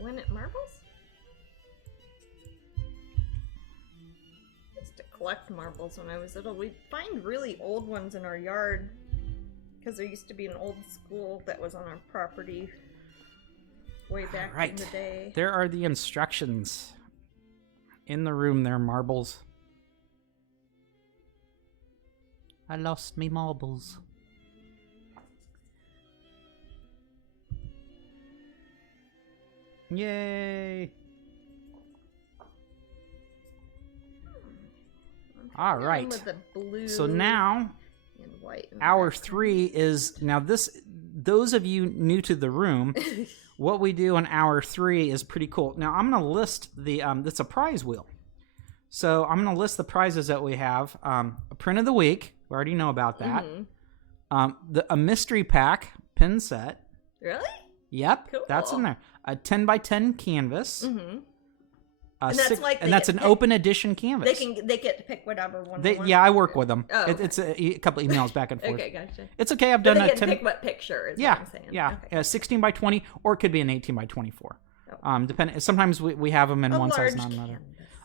win at Marbles? I used to collect marbles when I was little. We'd find really old ones in our yard because there used to be an old school that was on our property way back in the day. There are the instructions. In the room there, marbles. I lost me marbles. Yay! All right. So now, and white and hour 3 is now this. Those of you new to the room, what we do in hour 3 is pretty cool. Now I'm going to list the. It's a prize wheel. So I'm going to list the prizes that we have. A print of the week. We already know about that. Mm-hmm. A mystery pack pin set. Really? Yep. Cool. That's in there. A 10x10 canvas. Mm-hmm. And that's an open edition canvas. They get to pick whatever one. Yeah, I work with them. Oh, okay. It's a couple emails back and forth. Okay, gotcha. It's okay. I've done they a get to pick what picture. Is what I'm saying. Yeah. Okay. 16x20, or it could be an 18x24. Sometimes we have them in A one size, large not another.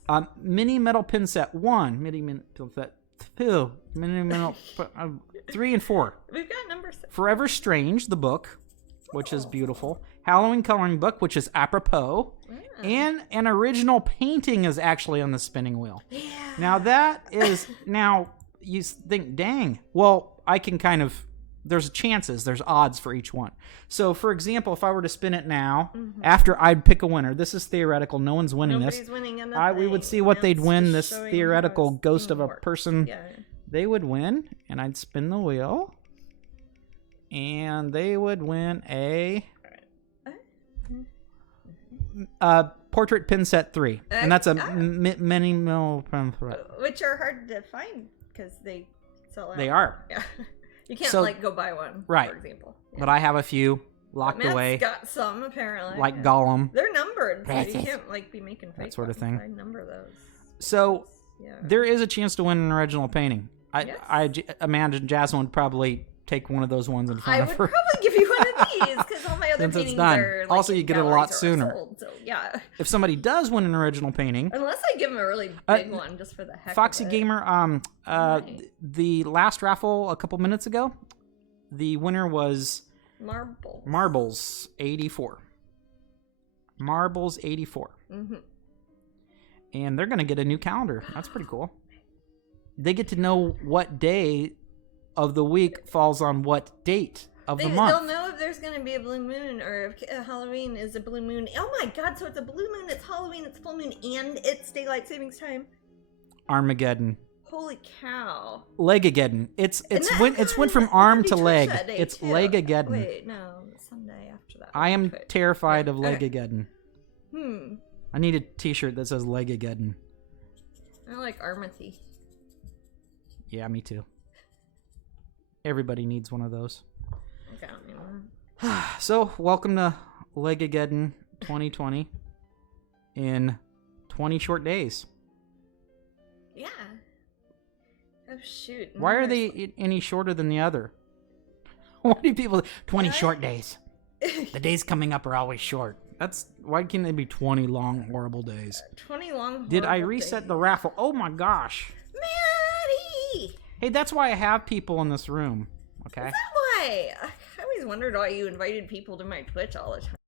canvas. Mini metal pin set 1, mini metal set 2, mini metal 3 and 4. We've got numbers. Forever Strange, the book, which is beautiful. Halloween coloring book, which is apropos. And an original painting is actually on the spinning wheel. Yeah. Now that is, now you think, dang, well, I can kind of, there's odds for each one. So for example, if I were to spin it now, after I'd pick a winner, this is theoretical, no one's winning Nobody's winning we would see what they'd win, this theoretical ghost of a person. Yeah. They would win, and I'd spin the wheel, and they would win a portrait pin set 3, and that's a mini mill pin thread. Which are hard to find because they sell out. They are. Yeah. You can't go buy one, right. for example. Yeah. But I have a few locked Matt's away. Got some apparently. Like Gollum. They're numbered, so you can't be making fake that sort of ones. thing. I number those. So there is a chance to win an original painting. I imagine Jasmine would probably take one of those ones in front of her. I would probably give you one of these because all my other Since paintings it's done. are Also, you get it a lot sooner. Sold, so yeah. If somebody does win an original painting, unless I give them a really big one just for the heck Foxy of it. Gamer, the last raffle a couple minutes ago, the winner was Marbles 84. Marbles 84. And they're gonna get a new calendar. That's pretty cool. They get to know what day of the week falls on what date of the month. They'll know if there's going to be a blue moon or if Halloween is a blue moon. Oh my god, so it's a blue moon, it's Halloween, it's full moon, and it's daylight savings time. Armageddon. Holy cow. Legageddon. It's went from arm to leg. It's too. Legageddon. Wait, no, Sunday after that. I am terrified of Legageddon. Hmm. I need a t-shirt that says Legageddon. I like Armathy. Yeah, me too. Everybody needs one of those. I got me one. So, welcome to Legageddon 2020 in 20 short days. Yeah. Oh, shoot. Why are they any shorter than the other? Why do people... 20 short days. The days coming up are always short. Why can't they be 20 long, horrible days? 20 long, horrible Did I reset the raffle? Oh my gosh. Maddie! Hey, that's why I have people in this room. Okay? Is that why? I always wondered why you invited people to my Twitch all the time.